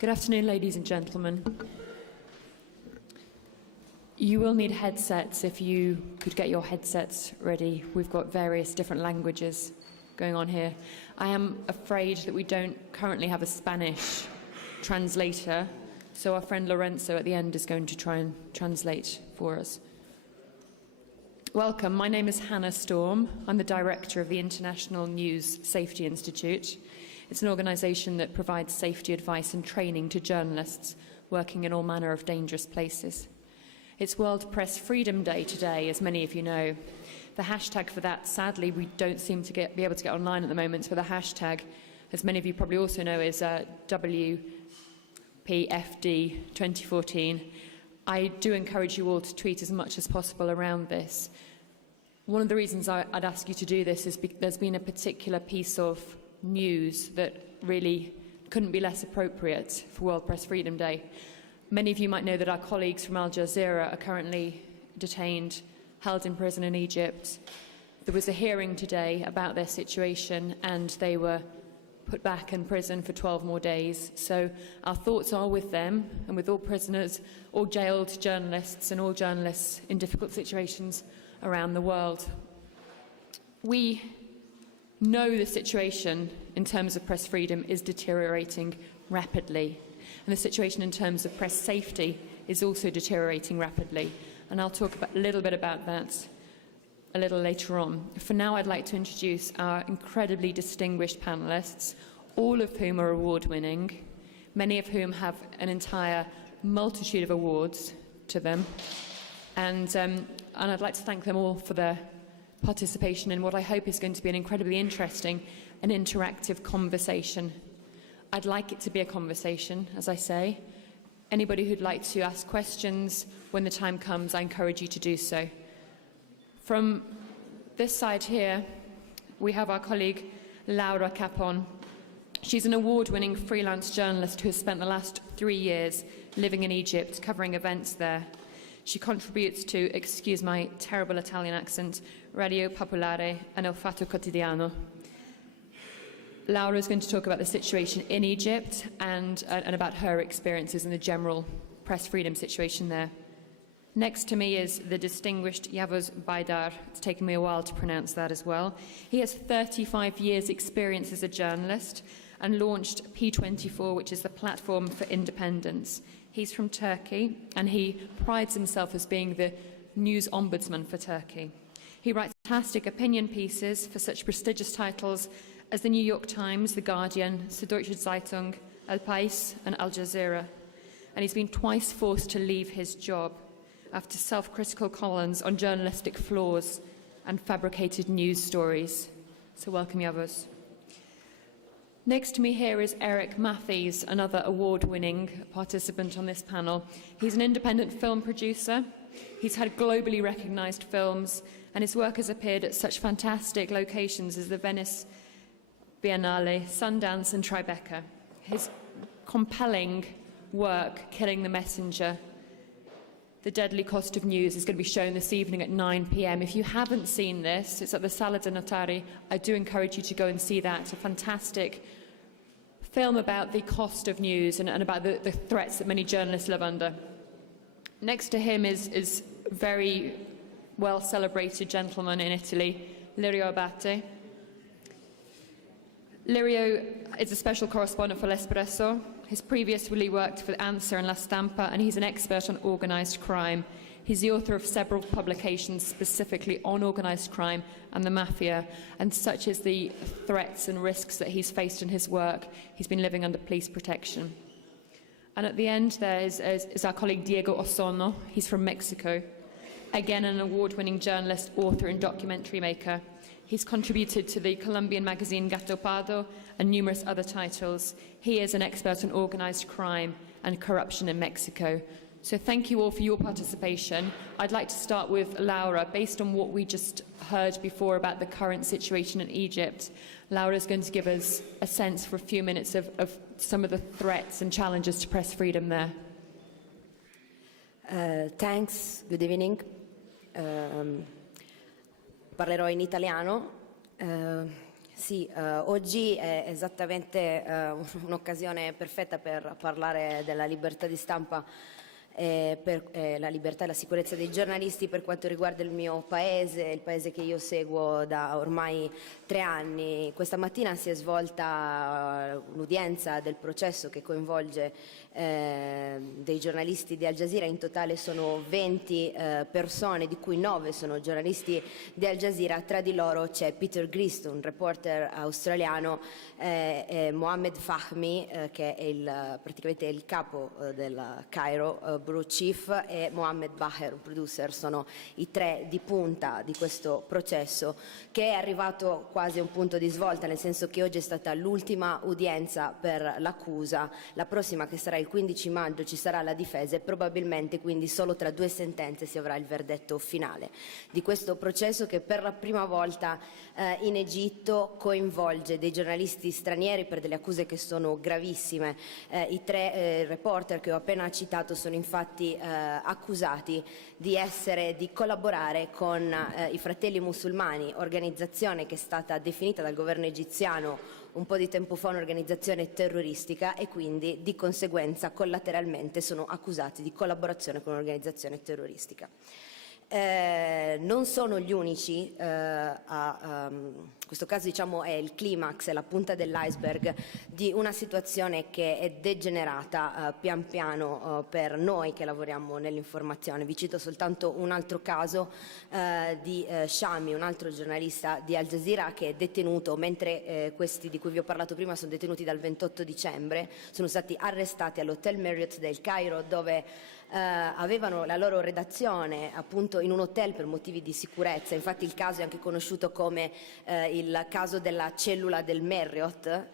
Good afternoon, ladies and gentlemen. You will need headsets if you could get your headsets ready. We've got various different languages going on here. I am afraid that we don't currently have a Spanish translator, so our friend Lorenzo at the end is going to try and translate for us. Welcome, my name is Hannah Storm. I'm the director of the International News Safety Institute. It's an organisation that provides safety advice and training to journalists working in all manner of dangerous places. It's World Press Freedom Day today, as many of you know. The hashtag for that, sadly, we don't seem to be able to get online at the moment, but the hashtag, as many of you probably also know, is WPFD 2014. I do encourage you all to tweet as much as possible around this. One of the reasons I'd ask you to do this is there's been a particular piece of news that really couldn't be less appropriate for World Press Freedom Day. Many of you might know that our colleagues from Al Jazeera are currently detained, held in prison in Egypt. There was a hearing today about their situation and they were put back in prison for 12 more days. So our thoughts are with them and with all prisoners, all jailed journalists and all journalists in difficult situations around the world. We know the situation in terms of press freedom is deteriorating rapidly, and the situation in terms of press safety is also deteriorating rapidly. And I'll talk a little bit about that a little later on. For now, I'd like to introduce our incredibly distinguished panellists, all of whom are award-winning, many of whom have an entire multitude of awards to them. And I'd like to thank them all for their participation in what I hope is going to be an incredibly interesting and interactive conversation. I'd like it to be a conversation, as I say. Anybody who'd like to ask questions when the time comes, I encourage you to do so. From this side here, we have our colleague Laura Capon. She's an award-winning freelance journalist who has spent the last 3 years living in Egypt, covering events there. She contributes to, excuse my terrible Italian accent, Radio Popolare and Il Fatto Quotidiano. Laura is going to talk about the situation in Egypt and about her experiences in the general press freedom situation there. Next to me is the distinguished Yavuz Baydar. It's taken me a while to pronounce that as well. He has 35 years' experience as a journalist and launched P24, which is the platform for independence. He's from Turkey, and he prides himself as being the news ombudsman for Turkey. He writes fantastic opinion pieces for such prestigious titles as the New York Times, The Guardian, Süddeutsche Zeitung, El País, and Al Jazeera. And he's been twice forced to leave his job after self-critical columns on journalistic flaws and fabricated news stories. So welcome, Yavuz. Next to me here is Eric Matthews, another award-winning participant on this panel. He's an independent film producer. He's had globally recognised films, and his work has appeared at such fantastic locations as the Venice Biennale, Sundance and Tribeca. His compelling work, Killing the Messenger, The Deadly Cost of News, is going to be shown this evening at 9 p.m. If you haven't seen this, it's at the Sala de Notari. I do encourage you to go and see that. It's a fantastic film about the cost of news and about the threats that many journalists live under. Next to him is very well-celebrated gentleman in Italy, Lirio Abbate. Lirio is a special correspondent for L'Espresso. He's previously worked for Answer and La Stampa, and he's an expert on organised crime. He's the author of several publications specifically on organised crime and the mafia, and such is the threats and risks that he's faced in his work. He's been living under police protection. And at the end there is our colleague Diego Osorno. He's from Mexico. Again, an award-winning journalist, author and documentary maker. He's contributed to the Colombian magazine Gato Pardo and numerous other titles. He is an expert on organised crime and corruption in Mexico. So thank you all for your participation. I'd like to start with Laura. Based on what we just heard before about the current situation in Egypt, Laura is going to give us a sense for a few minutes of some of the threats and challenges to press freedom there. Thanks, good evening. Parlerò in italiano. Sì, oggi è esattamente un'occasione perfetta per parlare della libertà di stampa per la libertà e la sicurezza dei giornalisti per quanto riguarda il mio paese, il paese che io seguo da ormai 3 anni. Questa mattina si è svolta un'udienza del processo che coinvolge dei giornalisti di Al Jazeera. In totale sono 20 persone, di cui 9 sono giornalisti di Al Jazeera. Tra di loro c'è Peter Grist, un reporter australiano, Mohammed Fahmy, che è praticamente il capo del Cairo Bureau Chief, e Mohammed Baher, un producer. Sono i 3 di punta di questo processo, che è arrivato quasi a un punto di svolta, nel senso che oggi è stata l'ultima udienza per l'accusa. La prossima, che sarà il 15 maggio, ci sarà la difesa e probabilmente quindi solo tra 2 sentenze si avrà il verdetto finale di questo processo, che per la prima volta in Egitto coinvolge dei giornalisti stranieri per delle accuse che sono gravissime. I 3 reporter che ho appena citato sono infatti accusati di collaborare con i Fratelli Musulmani, organizzazione che è stata definita dal governo egiziano un po' di tempo fa un'organizzazione terroristica, e quindi di conseguenza collateralmente sono accusati di collaborazione con un'organizzazione terroristica. Non sono gli unici, questo caso diciamo è il climax, è la punta dell'iceberg di una situazione che è degenerata pian piano per noi che lavoriamo nell'informazione. Vi cito soltanto un altro caso di Shami, un altro giornalista di Al Jazeera, che è detenuto, mentre questi di cui vi ho parlato prima sono detenuti dal 28 dicembre, sono stati arrestati all'Hotel Marriott del Cairo, dove avevano la loro redazione appunto in un hotel per motivi di sicurezza. Infatti il caso è anche conosciuto come il caso della cellula del Marriott.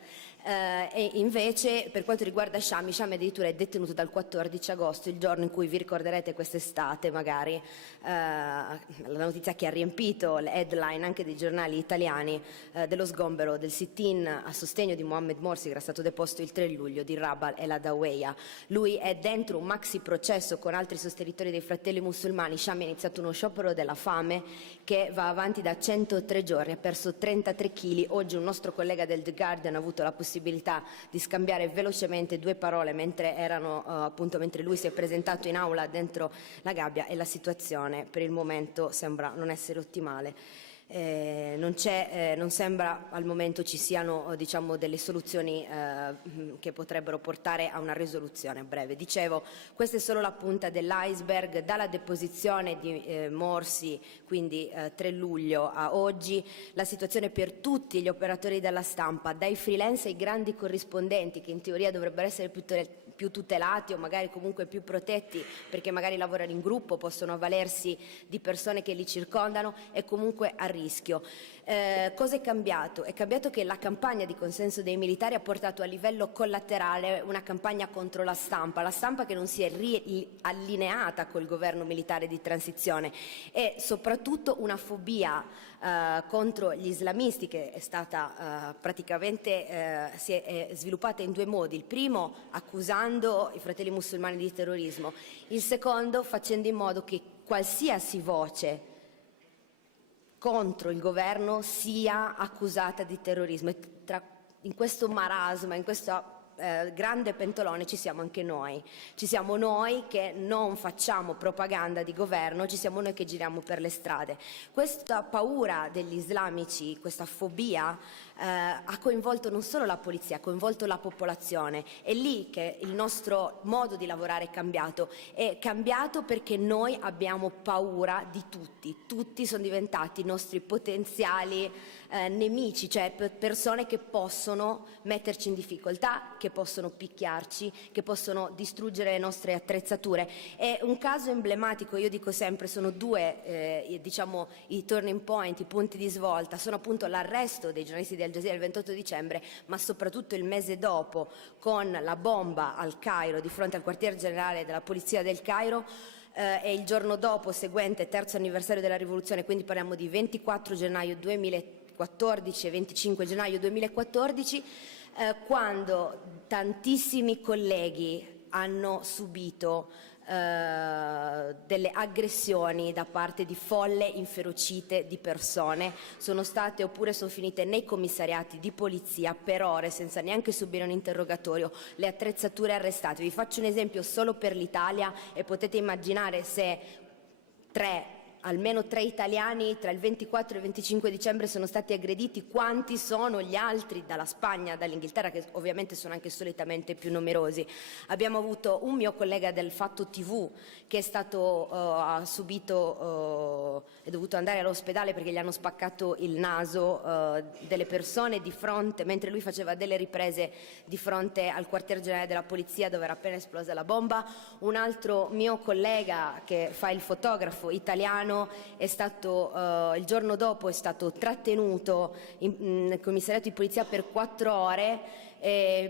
E invece per quanto riguarda Shami addirittura è detenuto dal 14 agosto, il giorno in cui, vi ricorderete quest'estate magari, la notizia che ha riempito le headline anche dei giornali italiani, dello sgombero del sit-in a sostegno di Mohammed Morsi, che era stato deposto il 3 luglio, di Rabal e la Daweya. Lui è dentro un maxi processo con altri sostenitori dei Fratelli Musulmani. Shami ha iniziato uno sciopero della fame che va avanti da 103 giorni, ha perso 33 kg. Oggi un nostro collega del The Guardian ha avuto la possibilità di scambiare velocemente 2 parole mentre lui si è presentato in aula dentro la gabbia, e la situazione per il momento sembra non essere ottimale. Non sembra al momento ci siano diciamo delle soluzioni che potrebbero portare a una risoluzione a breve. Dicevo, questa è solo la punta dell'iceberg. Dalla deposizione di Morsi, quindi 3 luglio a oggi, la situazione per tutti gli operatori della stampa, dai freelance ai grandi corrispondenti, che in teoria dovrebbero essere più tutelati o magari comunque più protetti, perché magari lavorano in gruppo, possono avvalersi di persone che li circondano, è comunque a rischio. Cosa è cambiato? È cambiato che la campagna di consenso dei militari ha portato a livello collaterale una campagna contro la stampa che non si è allineata col governo militare di transizione, e soprattutto una fobia contro gli islamisti che è stata praticamente si è sviluppata in 2 modi: il primo accusando i Fratelli Musulmani di terrorismo, il secondo facendo in modo che qualsiasi voce contro il governo sia accusata di terrorismo. E in questo marasma, in questo grande pentolone ci siamo anche noi. Ci siamo noi che non facciamo propaganda di governo, ci siamo noi che giriamo per le strade. Questa paura degli islamici, questa fobia ha coinvolto non solo la polizia, ha coinvolto la popolazione. È lì che il nostro modo di lavorare è cambiato perché noi abbiamo paura di tutti sono diventati i nostri potenziali nemici, cioè persone che possono metterci in difficoltà, che possono picchiarci, che possono distruggere le nostre attrezzature. È un caso emblematico, io dico sempre, sono 2 diciamo i turning point, i punti di svolta, sono appunto l'arresto dei giornalisti di Al Jazeera il 28 dicembre, ma soprattutto il mese dopo con la bomba al Cairo, di fronte al quartier generale della polizia del Cairo, e il giorno dopo seguente, 3° anniversario della rivoluzione, quindi parliamo di 24 gennaio 2014 e 25 gennaio 2014, quando tantissimi colleghi hanno subito delle aggressioni da parte di folle inferocite di persone sono state oppure sono finite nei commissariati di polizia per ore senza neanche subire un interrogatorio, le attrezzature arrestate. Vi faccio un esempio solo per l'Italia e potete immaginare se almeno 3 italiani tra il 24 e il 25 dicembre sono stati aggrediti, quanti sono gli altri dalla Spagna, dall'Inghilterra, che ovviamente sono anche solitamente più numerosi. Abbiamo avuto un mio collega del Fatto TV che è dovuto andare all'ospedale perché gli hanno spaccato il naso delle persone di fronte, mentre lui faceva delle riprese di fronte al quartier generale della polizia dove era appena esplosa la bomba. Un altro mio collega che fa il fotografo italiano è stato, il giorno dopo è stato trattenuto nel commissariato di polizia per 4 ore,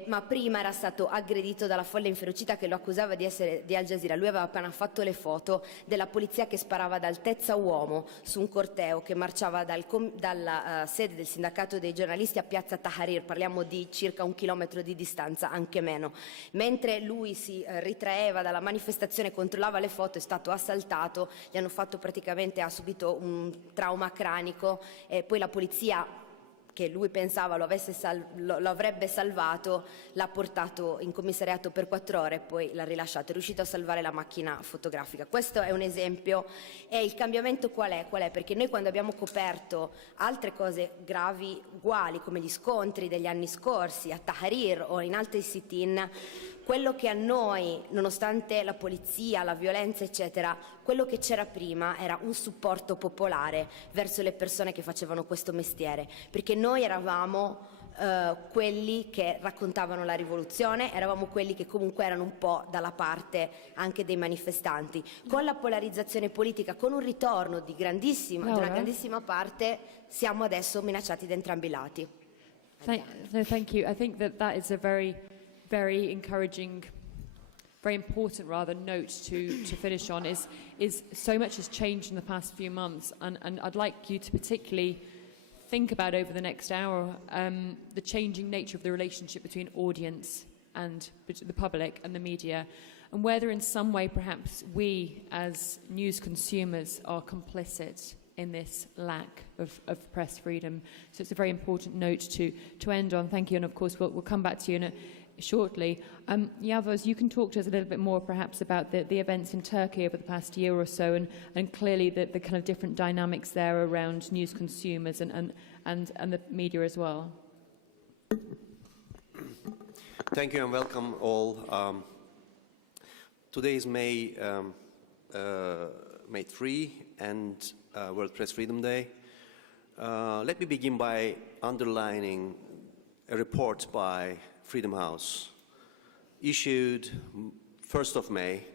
ma prima era stato aggredito dalla folla inferocita che lo accusava di essere di Al Jazeera. Lui aveva appena fatto le foto della polizia che sparava ad altezza uomo su un corteo che marciava dalla sede del sindacato dei giornalisti a piazza Tahrir, parliamo di circa 1 chilometro di distanza, anche meno. Mentre lui si ritraeva dalla manifestazione, controllava le foto, è stato assaltato, gli hanno fatto praticamente, ha subito un trauma cranico e poi la polizia, che lui pensava lo avrebbe salvato, l'ha portato in commissariato per 4 ore e poi l'ha rilasciato. È riuscito a salvare la macchina fotografica. Questo è un esempio. E il cambiamento qual è? Perché noi quando abbiamo coperto altre cose gravi uguali, come gli scontri degli anni scorsi a Tahrir o in altri sit-in, quello che a noi, nonostante la polizia, la violenza eccetera, quello che c'era prima era un supporto popolare verso le persone che facevano questo mestiere, perché noi eravamo quelli che raccontavano la rivoluzione, eravamo quelli che comunque erano un po' dalla parte anche dei manifestanti. Con la polarizzazione politica, con un ritorno di una grandissima parte, siamo adesso minacciati da entrambi i lati. Thank you. I think that is a very encouraging, very important rather note to finish on is so much has changed in the past few months, and I'd like you to particularly think about over the next hour the changing nature of the relationship between audience and the public and the media, and whether in some way perhaps we as news consumers are complicit in this lack of press freedom. So it's a very important note to end on. Thank you, and of course we'll come back to you shortly. Yavuz, you can talk to us a little bit more perhaps about the events in Turkey over the past year or so, and clearly the kind of different dynamics there around news consumers and the media as well. Thank you and welcome all. Today is May 3 and World Press Freedom Day. Let me begin by underlining a report by Freedom House, issued 1st of May,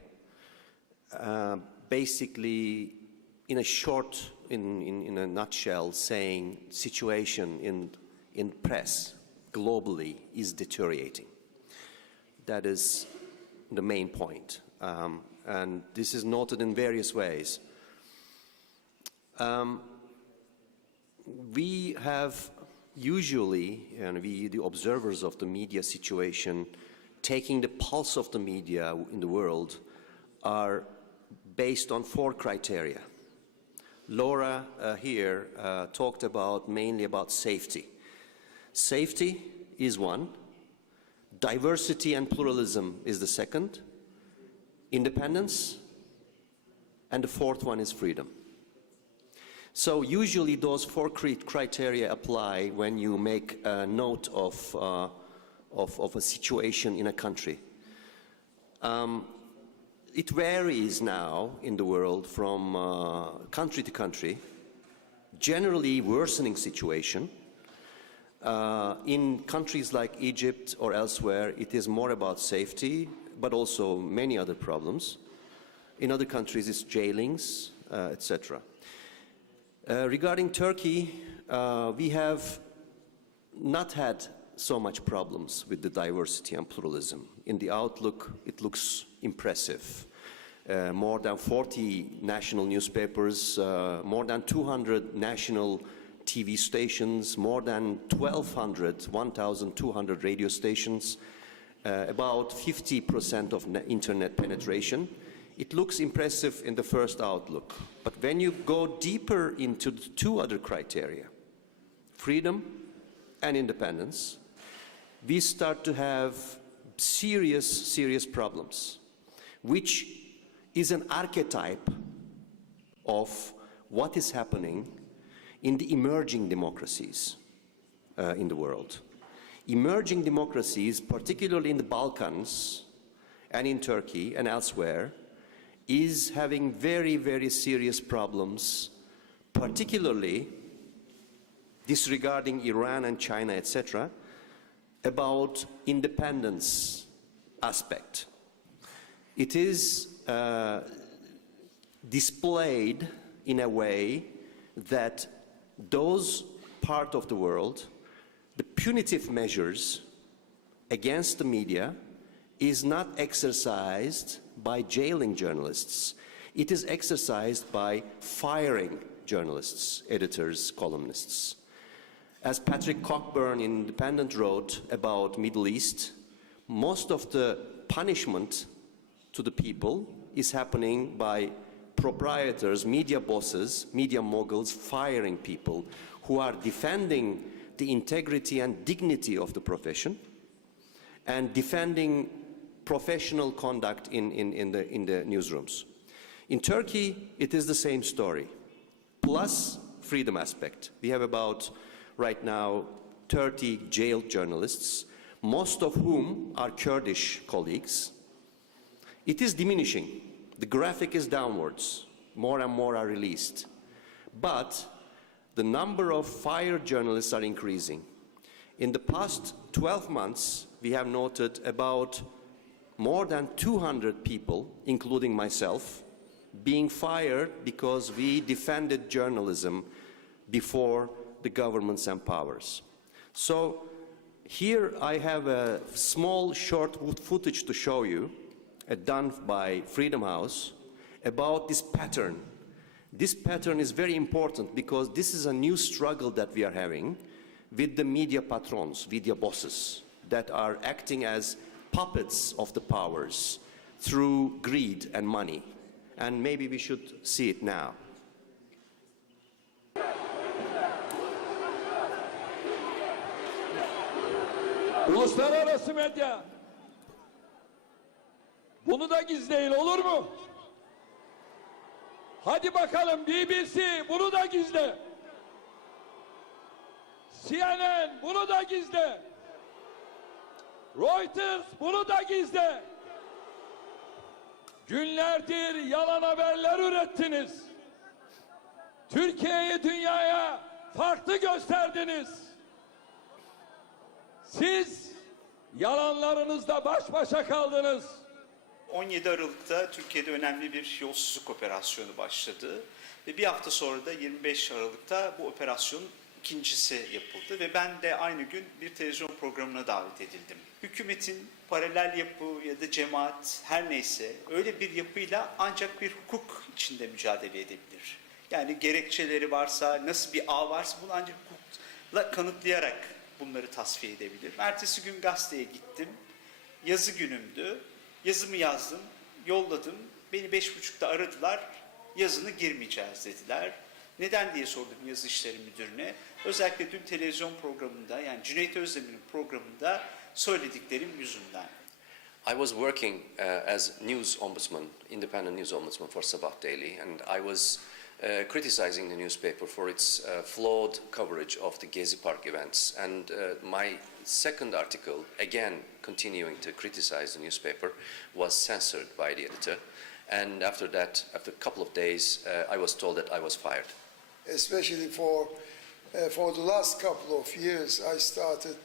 basically in a nutshell, saying situation in press globally is deteriorating. That is the main point, and this is noted in various ways. We have usually, and we, the observers of the media situation, taking the pulse of the media in the world, are based on 4 criteria. Laura here talked mainly about safety. Safety is one, diversity and pluralism is the second, independence, and the 4th one is freedom. So usually those 4 criteria apply when you make a note of a situation in a country. It varies now in the world from country to country, generally worsening situation. In countries like Egypt or elsewhere, it is more about safety, but also many other problems. In other countries, it's jailings, etc. Regarding Turkey, we have not had so much problems with the diversity and pluralism. In the outlook, it looks impressive. More than 40 national newspapers, more than 200 national TV stations, more than 1,200 radio stations, about 50% of internet penetration. It looks impressive in the first outlook, but when you go deeper into the two other criteria, freedom and independence, we start to have serious problems, which is an archetype of what is happening in the emerging democracies in the world. Emerging democracies, particularly in the Balkans and in Turkey and elsewhere, is having very serious problems, particularly disregarding Iran and China, etc., about independence aspect. It is displayed in a way that those part of the world, the punitive measures against the media is not exercised by jailing journalists. It is exercised by firing journalists, editors, columnists. As Patrick Cockburn in Independent wrote about Middle East, most of the punishment to the people is happening by proprietors, media bosses, media moguls firing people who are defending the integrity and dignity of the profession and defending professional conduct in the newsrooms. In Turkey, it is the same story, plus freedom aspect. We have about, right now, 30 jailed journalists, most of whom are Kurdish colleagues. It is diminishing. The graphic is downwards. More and more are released. But the number of fired journalists are increasing. In the past 12 months, we have noted about more than 200 people, including myself, being fired because we defended journalism before the governments and powers. So here I have a small short footage to show you, done by Freedom House, about this pattern. This pattern is very important because this is a new struggle that we are having with the media patrons, media bosses, that are acting as puppets of the powers through greed and money. And maybe we should see it now. Uluslararası medya, bunu da gizleyin, olur mu? Hadi bakalım BBC, bunu da gizle. CNN, bunu da gizle. Reuters, bunu da gizle. Günlerdir yalan haberler ürettiniz. Türkiye'yi dünyaya farklı gösterdiniz. Siz yalanlarınızla baş başa kaldınız. 17 Aralık'ta Türkiye'de önemli bir yolsuzluk operasyonu başladı ve bir hafta sonra da 25 Aralık'ta bu operasyonun ikincisi yapıldı ve ben de aynı gün bir televizyon programına davet edildim. Hükümetin paralel yapı ya da cemaat her neyse öyle bir yapıyla ancak bir hukuk içinde mücadele edebilir. Yani gerekçeleri varsa, nasıl bir ağ varsa bunu ancak hukukla kanıtlayarak bunları tasfiye edebilir. Ertesi gün gazeteye gittim. Yazı günümdü. Yazımı yazdım, yolladım. Beni 5.30'da aradılar. Yazını girmeyeceğiz dediler. Neden diye sordum yazı işleri müdürüne. Özellikle dün televizyon programında, yani Cüneyt Özdemir'in programında söylediklerim yüzünden. I was working as news ombudsman, independent news ombudsman for Sabah Daily, and I was criticizing the newspaper for its flawed coverage of the Gezi Park events. And my second article, again continuing to criticize the newspaper, was censored by the editor. And after that, after a couple of days, I was told that I was fired. Especially for the last couple of years, I started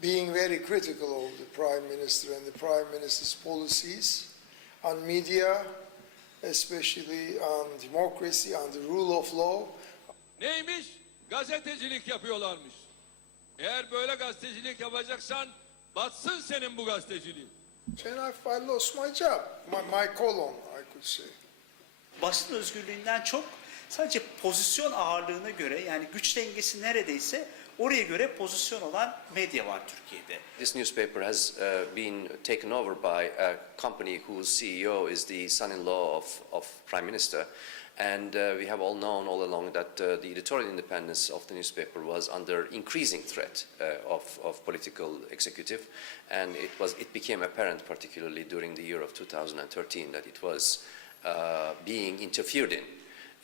being very critical of the Prime Minister and the Prime Minister's policies on media, especially on democracy, on the rule of law. Neymiş? Gazetecilik yapıyorlarmış. Eğer böyle gazetecilik yapacaksan batsın senin bu gazeteciliğin. And I lost my job, my column, I could say. Basın özgürlüğünden çok sadece pozisyon ağırlığına göre, yani güç dengesi neredeyse oraya göre pozisyon olan medya var Türkiye'de. This newspaper has been taken over by a company whose CEO is the son-in-law of Prime Minister. And we have all known all along that the editorial independence of the newspaper was under increasing threat of political executive. And it became apparent, particularly during the year of 2013, that it was being interfered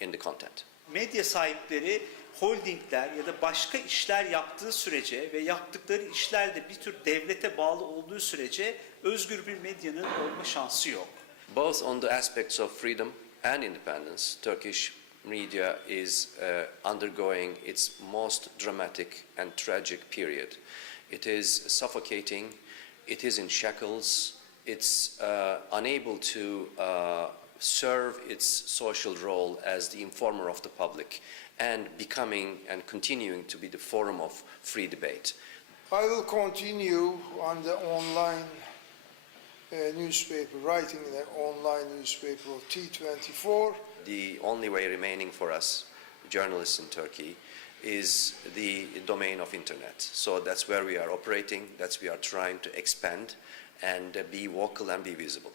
in the content. Medya sahipleri holdingler ya da başka işler yaptığı sürece ve yaptıkları işler de bir tür devlete bağlı olduğu sürece özgür bir medyanın olma şansı yok. Both on the aspects of freedom and independence, Turkish media is undergoing its most dramatic and tragic period. It is suffocating, it is in shackles, it's unable to serve its social role as the informer of the public and becoming and continuing to be the forum of free debate. I will continue on the online newspaper, writing in the online newspaper of T24. The only way remaining for us, journalists in Turkey, is the domain of internet. So that's where we are operating, that's where we are trying to expand and be vocal and be visible.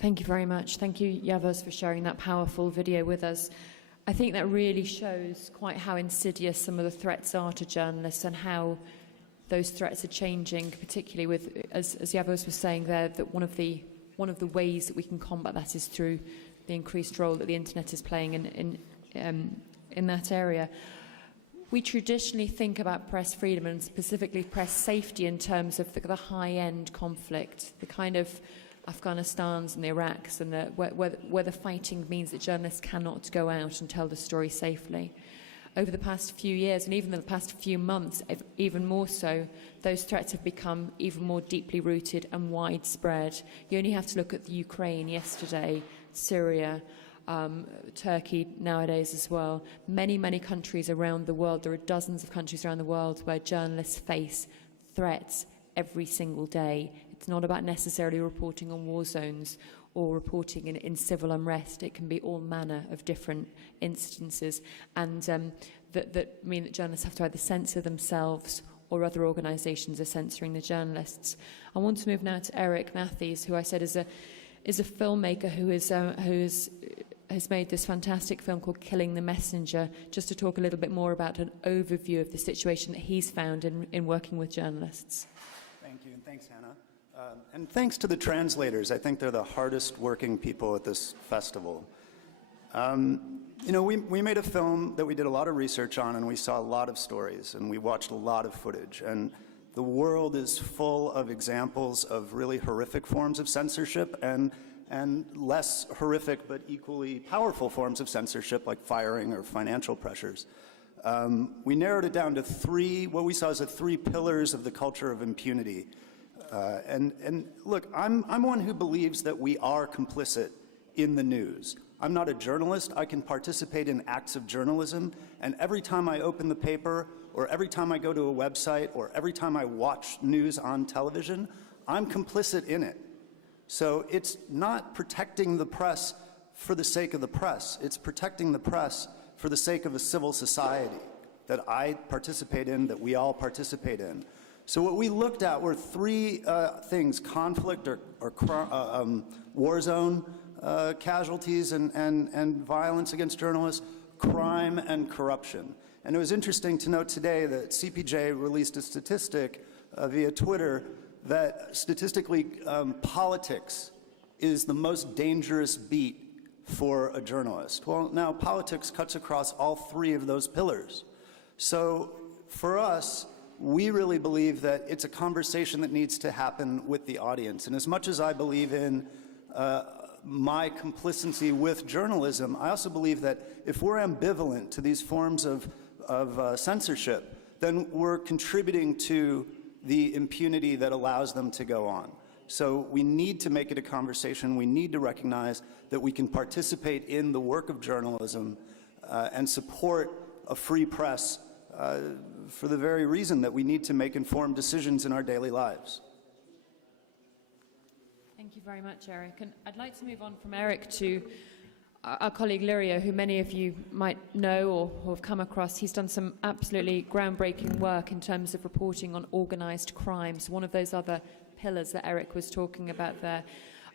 Thank you very much. Thank you, Yavuz, for sharing that powerful video with us. I think that really shows quite how insidious some of the threats are to journalists and how those threats are changing, particularly with, as Yavuz was saying there, that one of the ways that we can combat that is through the increased role that the internet is playing in that area. We traditionally think about press freedom and specifically press safety in terms of the high-end conflict, the kind of Afghanistan's and the Iraq's, and where the fighting means that journalists cannot go out and tell the story safely. Over the past few years, and even in the past few months, even more so, those threats have become even more deeply rooted and widespread. You only have to look at the Ukraine yesterday, Syria, Turkey nowadays as well. Many, many countries around the world, there are dozens of countries around the world where journalists face threats every single day. It's not about necessarily reporting on war zones or reporting in civil unrest. It can be all manner of different instances, and that mean that journalists have to either censor themselves or other organisations are censoring the journalists. I want to move now to Eric Matthews, who I said is a filmmaker who has made this fantastic film called Killing the Messenger, just to talk a little bit more about an overview of the situation that he's found in working with journalists. Thank you, and thanks, Hannah. And thanks to the translators. I think they're the hardest working people at this festival. You know, we made a film that we did a lot of research on, and we saw a lot of stories, and we watched a lot of footage. And the world is full of examples of really horrific forms of censorship and less horrific but equally powerful forms of censorship, like firing or financial pressures. We narrowed it down to what we saw as the three pillars of the culture of impunity. And look, I'm one who believes that we are complicit in the news. I'm not a journalist. I can participate in acts of journalism, and every time I open the paper, or every time I go to a website, or every time I watch news on television, I'm complicit in it. So it's not protecting the press for the sake of the press. It's protecting the press for the sake of a civil society that I participate in, that we all participate in. So what we looked at were three things: conflict or war zone casualties and violence against journalists, crime and corruption. And it was interesting to note today that CPJ released a statistic via Twitter that statistically politics is the most dangerous beat for a journalist. Well, now politics cuts across all three of those pillars. So for us, we really believe that it's a conversation that needs to happen with the audience. And as much as I believe in my complicity with journalism, I also believe that if we're ambivalent to these forms of censorship, then we're contributing to the impunity that allows them to go on. So we need to make it a conversation. We need to recognize that we can participate in the work of journalism and support a free press for the very reason that we need to make informed decisions in our daily lives. Thank you very much, Eric. And I'd like to move on from Eric to our colleague Lirio, who many of you might know or have come across, he's done some absolutely groundbreaking work in terms of reporting on organised crimes, one of those other pillars that Eric was talking about there.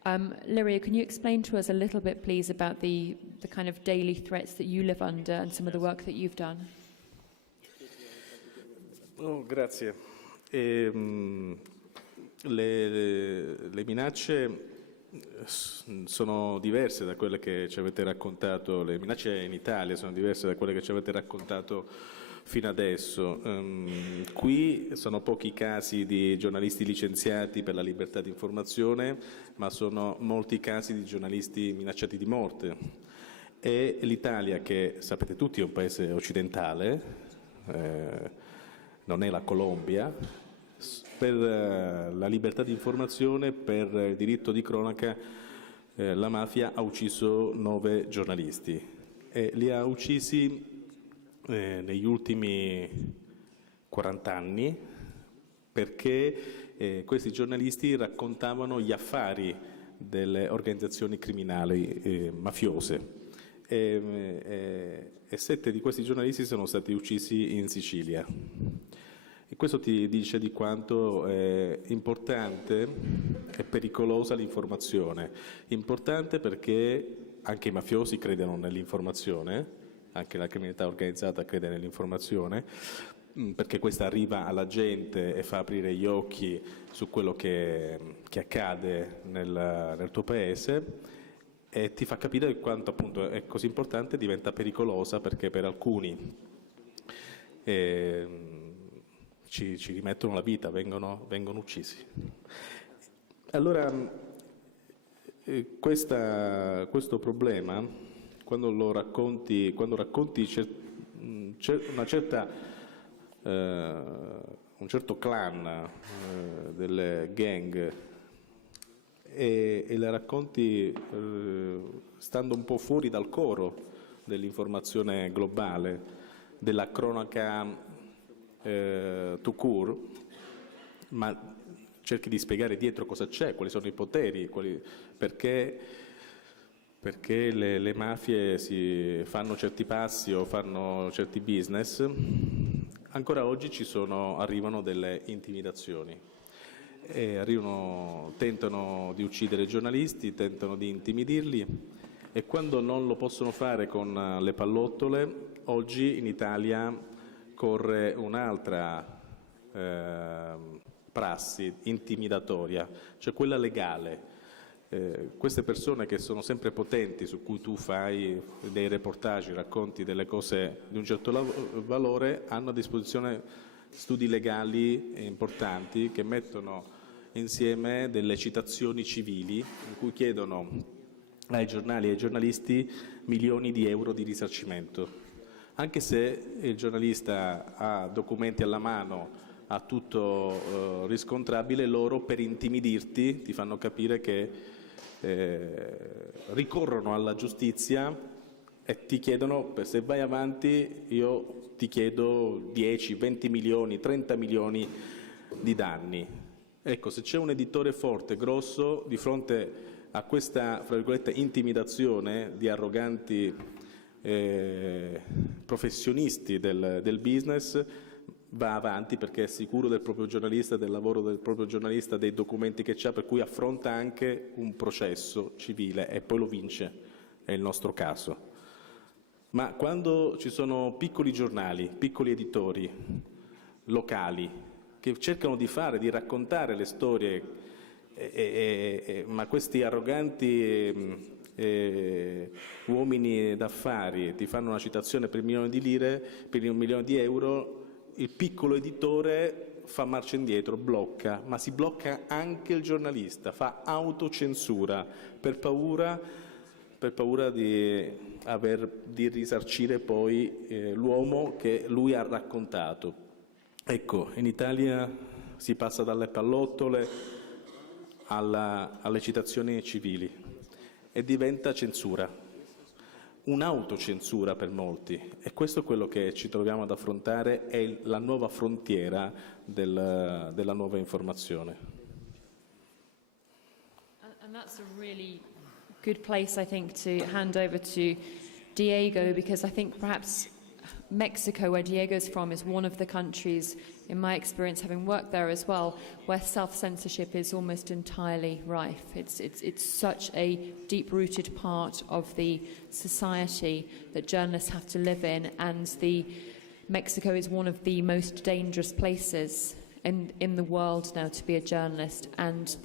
Lirio, can you explain to us a little bit, please, about the kind of daily threats that you live under and some of the work that you've done? Oh, grazie. Le minacce sono diverse da quelle che ci avete raccontato, le minacce in Italia sono diverse da quelle che ci avete raccontato fino adesso. Qui sono pochi i casi di giornalisti licenziati per la libertà di informazione, ma sono molti casi di giornalisti minacciati di morte. E l'Italia, che sapete tutti è un paese occidentale, non è la Colombia, per la libertà di informazione, per il diritto di cronaca, la mafia ha ucciso 9 giornalisti e li ha uccisi negli ultimi 40 anni perché questi giornalisti raccontavano gli affari delle organizzazioni criminali mafiose e 7 di questi giornalisti sono stati uccisi in Sicilia. E questo ti dice di quanto è importante e pericolosa l'informazione. Importante perché anche i mafiosi credono nell'informazione, anche la criminalità organizzata crede nell'informazione, perché questa arriva alla gente e fa aprire gli occhi su quello che accade nel tuo paese e ti fa capire quanto appunto è così importante, diventa pericolosa perché per alcuni ci rimettono la vita, vengono uccisi. Allora, questo problema, quando racconti un certo clan delle gang e la racconti stando un po' fuori dal coro dell'informazione globale, della cronaca tout court, ma cerchi di spiegare dietro cosa c'è, quali sono i poteri, perché le mafie si fanno certi passi o fanno certi business. Ancora oggi arrivano delle intimidazioni. Tentano di uccidere i giornalisti, tentano di intimidirli e quando non lo possono fare con le pallottole, oggi in Italia corre un'altra prassi intimidatoria, cioè quella legale. Queste persone che sono sempre potenti, su cui tu fai dei reportage, racconti delle cose di un certo valore, hanno a disposizione studi legali importanti che mettono insieme delle citazioni civili in cui chiedono ai giornali e ai giornalisti milioni di euro di risarcimento. Anche se il giornalista ha documenti alla mano, ha tutto riscontrabile, loro per intimidirti ti fanno capire che ricorrono alla giustizia e ti chiedono, se vai avanti io ti chiedo 10, 20 milioni, 30 milioni di danni. Ecco, se c'è un editore forte, grosso, di fronte a questa, fra virgolette, intimidazione di arroganti professionisti del business, va avanti perché è sicuro del proprio giornalista, del lavoro del proprio giornalista, dei documenti che c'ha, per cui affronta anche un processo civile e poi lo vince, è il nostro caso. Ma quando ci sono piccoli giornali, piccoli editori locali che cercano di raccontare le storie, ma questi arroganti uomini d'affari ti fanno una citazione per 1 milione di lire, per 1 milione di euro, il piccolo editore fa marcia indietro, blocca, ma si blocca anche il giornalista, fa autocensura per paura di risarcire poi l'uomo che lui ha raccontato. Ecco, in Italia si passa dalle pallottole alle citazioni civili e diventa censura, un'autocensura per molti, e questo è quello che ci troviamo ad affrontare, è la nuova frontiera della nuova informazione. And that's a really good place, I think, to hand over to Diego, because I think perhaps Mexico, where Diego's from, is one of the countries, in my experience, having worked there as well, where self-censorship is almost entirely rife. It's such a deep-rooted part of the society that journalists have to live in, and Mexico is one of the most dangerous places in the world now to be a journalist, and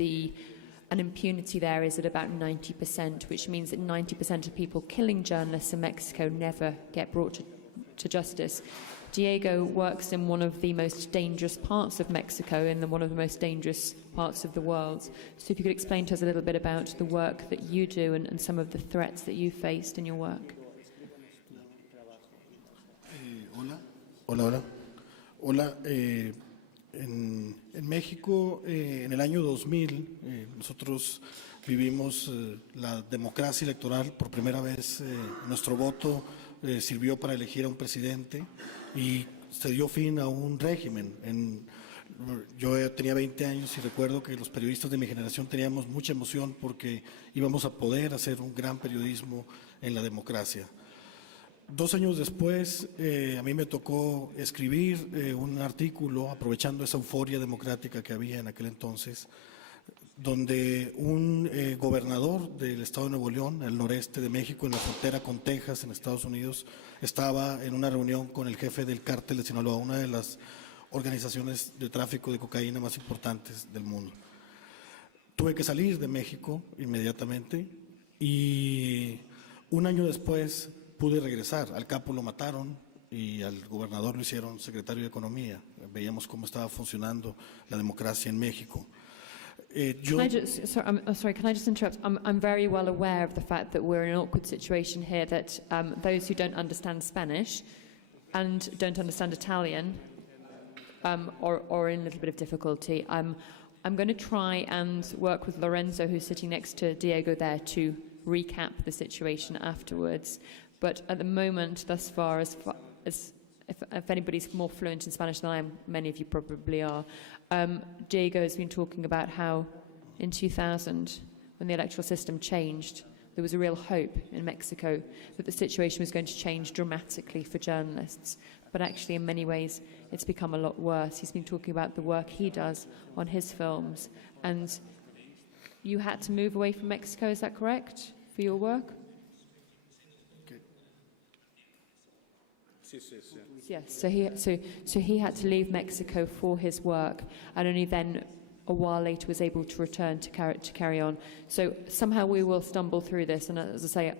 an impunity there is at about 90%, which means that 90% of people killing journalists in Mexico never get brought to justice. Diego works in one of the most dangerous parts of Mexico, in one of the most dangerous parts of the world. So if you could explain to us a little bit about the work that you do and some of the threats that you faced in your work. Hola. En México, en el año 2000, nosotros vivimos la democracia electoral por primera vez. Nuestro voto sirvió para elegir a un presidente y se dio fin a un régimen. Yo tenía 20 años y recuerdo que los periodistas de mi generación teníamos mucha emoción porque íbamos a poder hacer un gran periodismo en la democracia. 2 años después, a mí me tocó escribir un artículo, aprovechando esa euforia democrática que había en aquel entonces, donde un gobernador del estado de Nuevo León, al noreste de México, en la frontera con Texas, en Estados Unidos, estaba en una reunión con el jefe del cártel de Sinaloa, una de las organizaciones de tráfico de cocaína más importantes del mundo. Tuve que salir de México inmediatamente y 1 año después pude regresar. Al capo lo mataron y al gobernador lo hicieron secretario de Economía. Veíamos cómo estaba funcionando la democracia en México. Can I just interrupt? I'm very well aware of the fact that we're in an awkward situation here, that those who don't understand Spanish and don't understand Italian are in a little bit of difficulty. I'm going to try and work with Lorenzo, who's sitting next to Diego there, to recap the situation afterwards. But at the moment, thus far, as if anybody's more fluent in Spanish than I am, many of you probably are, Diego has been talking about how in 2000, when the electoral system changed, there was a real hope in Mexico that the situation was going to change dramatically for journalists. But actually, in many ways, it's become a lot worse. He's been talking about the work he does on his films. And you had to move away from Mexico, is that correct, for your work? Yes, so he had to leave Mexico for his work, and only then a while later was able to return to carry on. So somehow we will stumble through this, and as I say,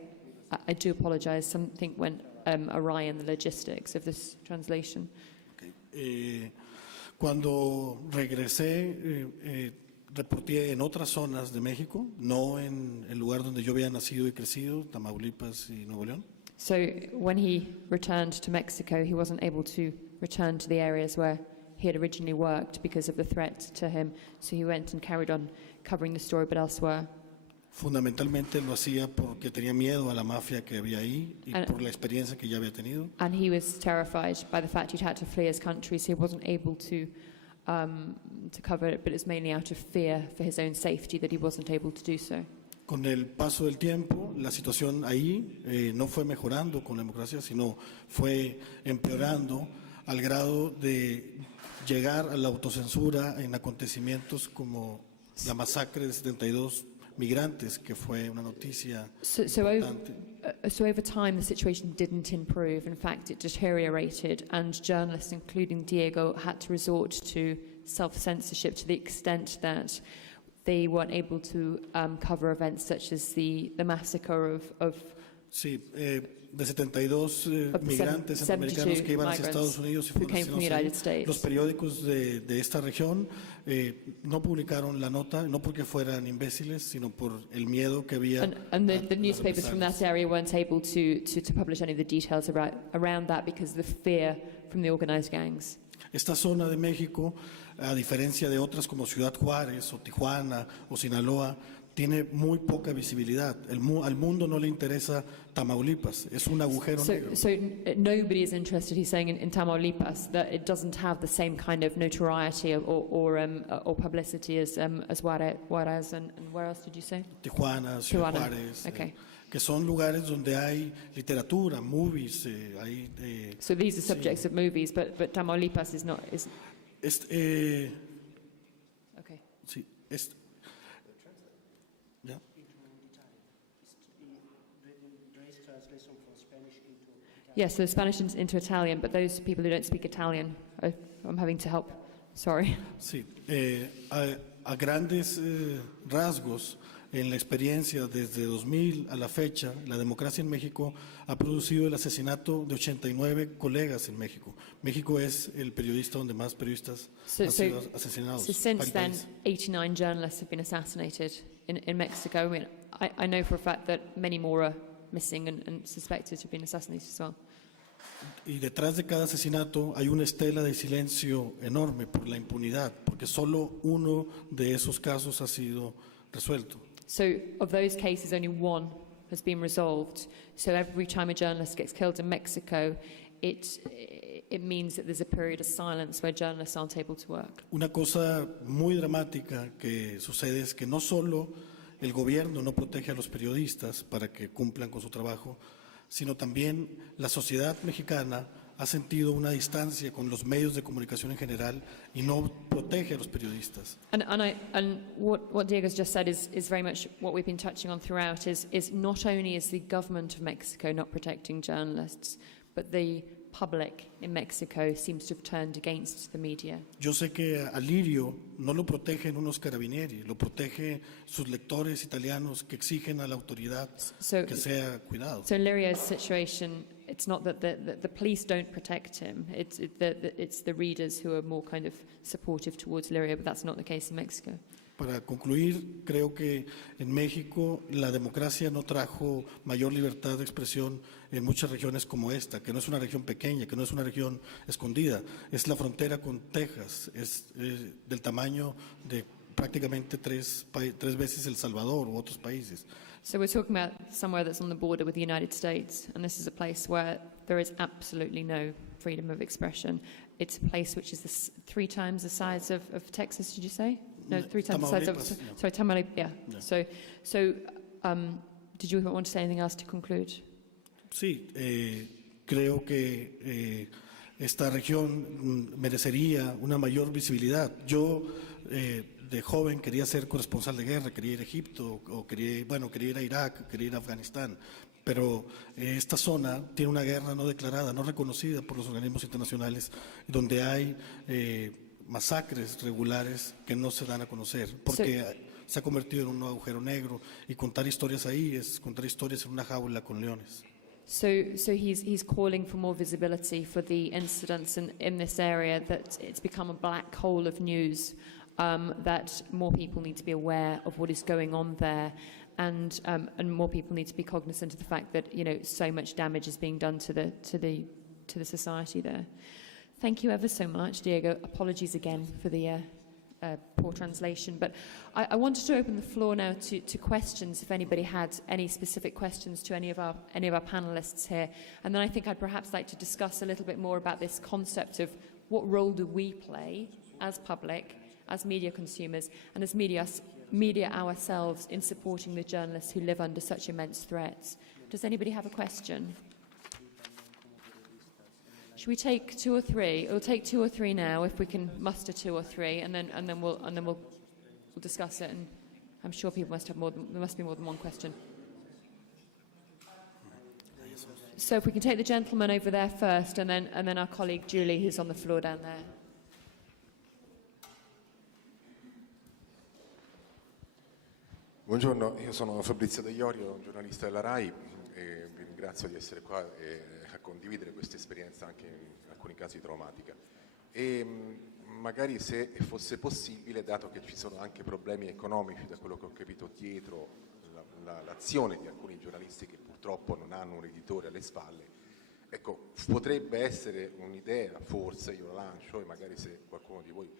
I do apologize. Something went awry in the logistics of this translation. Okay. Cuando regresé, reporté en otras zonas de México, no en el lugar donde yo había nacido y crecido, Tamaulipas y Nuevo León. So when he returned to Mexico, he wasn't able to return to the areas where he had originally worked because of the threat to him. So he went and carried on covering the story, but elsewhere. Fundamentalmente lo hacía porque tenía miedo a la mafia que había ahí y por la experiencia que ya había tenido. And he was terrified by the fact he'd had to flee his country, so he wasn't able to cover it, but it's mainly out of fear for his own safety that he wasn't able to do so. Con el paso del tiempo, la situación ahí no fue mejorando con la democracia, sino fue empeorando al grado de llegar a la autocensura en acontecimientos como la masacre de 72 migrantes, que fue una noticia importante. So over time, the situation didn't improve. In fact, it deteriorated, and journalists, including Diego, had to resort to self-censorship to the extent that they weren't able to cover events such as the massacre of Sí, de 72 migrantes centroamericanos que iban hacia Estados Unidos y fueron los periódicos de esta región no publicaron la nota, no porque fueran imbéciles, sino por el miedo que había. And the newspapers from that area weren't able to publish any of the details around that because of the fear from the organized gangs. Esta zona de México, a diferencia de otras como Ciudad Juárez o Tijuana o Sinaloa, tiene muy poca visibilidad. Al mundo no le interesa Tamaulipas, es un agujero negro. So nobody is interested, he's saying, in Tamaulipas, that it doesn't have the same kind of notoriety or publicity as Juarez and where else did you say? Tijuana, Ciudad Tijuana, Juárez, okay. Que son lugares donde hay literatura, movies, hay... So these are subjects of movies, but Tamaulipas is not... Okay. Sí, ¿ya? Yes, so Spanish into Italian, but those people who don't speak Italian, I'm having to help. Sorry. Sí, a grandes rasgos, en la experiencia desde 2000 a la fecha, la democracia en México ha producido el asesinato de 89 colegas en México. México es el periodista donde más periodistas han sido asesinados. So since then, 89 journalists have been assassinated in Mexico. I mean, I know for a fact that many more are missing and suspected to have been assassinated as well. Y detrás de cada asesinato hay una estela de silencio enorme por la impunidad, porque solo uno de esos casos ha sido resuelto. So of those cases, only one has been resolved. So every time a journalist gets killed in Mexico, it means that there's a period of silence where journalists aren't able to work. Una cosa muy dramática que sucede es que no solo el gobierno no protege a los periodistas para que cumplan con su trabajo, sino también la sociedad mexicana ha sentido una distancia con los medios de comunicación en general y no protege a los periodistas. And what Diego's just said is very much what we've been touching on throughout, is not only is the government of Mexico not protecting journalists, but the public in Mexico seems to have turned against the media. Yo sé que a Lirio no lo protegen unos carabinieri, lo protege sus lectores italianos que exigen a la autoridad que sea cuidado. So in Lirio's situation, it's not that the police don't protect him, it's the readers who are more kind of supportive towards Lirio, but that's not the case in Mexico. Para concluir, creo que en México la democracia no trajo mayor libertad de expresión en muchas regiones como esta, que no es una región pequeña, que no es una región escondida, es la frontera con Texas, es del tamaño de prácticamente tres veces El Salvador u otros países. So we're talking about somewhere that's on the border with the United States, and this is a place where there is absolutely no freedom of expression. It's a place which is 3 times the size of Texas, did you say? No, 3 times the size of... Yeah. Sorry, Tamaulipas, yeah. So did you want to say anything else to conclude? Sí, creo que esta región merecería una mayor visibilidad. Yo de joven quería ser corresponsal de guerra, quería ir a Egipto, o quería ir a Irak, quería ir a Afganistán, pero esta zona tiene una guerra no declarada, no reconocida por los organismos internacionales, donde hay masacres regulares que no se dan a conocer, porque se ha convertido en un agujero negro, y contar historias ahí es contar historias en una jaula con leones. So he's calling for more visibility for the incidents in this area, that it's become a black hole of news, that more people need to be aware of what is going on there, and more people need to be cognizant of the fact that, you know, so much damage is being done to the society there. Thank you ever so much, Diego. Apologies again for the poor translation, but I wanted to open the floor now to questions, if anybody had any specific questions to any of our panelists here. And then I think I'd perhaps like to discuss a little bit more about this concept of what role do we play as public, as media consumers, and as media ourselves in supporting the journalists who live under such immense threats. Does anybody have a question? Should we take 2 or 3? We'll take 2 or 3 now, if we can muster 2 or 3, and then we'll discuss it. And I'm sure people must have there must be more than one question. So if we can take the gentleman over there first, and then our colleague Julie, who's on the floor down there. Buongiorno, io sono Fabrizio De Iorio, giornalista della RAI, e vi ringrazio di essere qua e a condividere questa esperienza anche in alcuni casi traumatica. E magari, se fosse possibile, dato che ci sono anche problemi economici, da quello che ho capito, dietro l'azione di alcuni giornalisti che purtroppo non hanno un editore alle spalle, ecco, potrebbe essere un'idea, forse, io la lancio, e magari se qualcuno di voi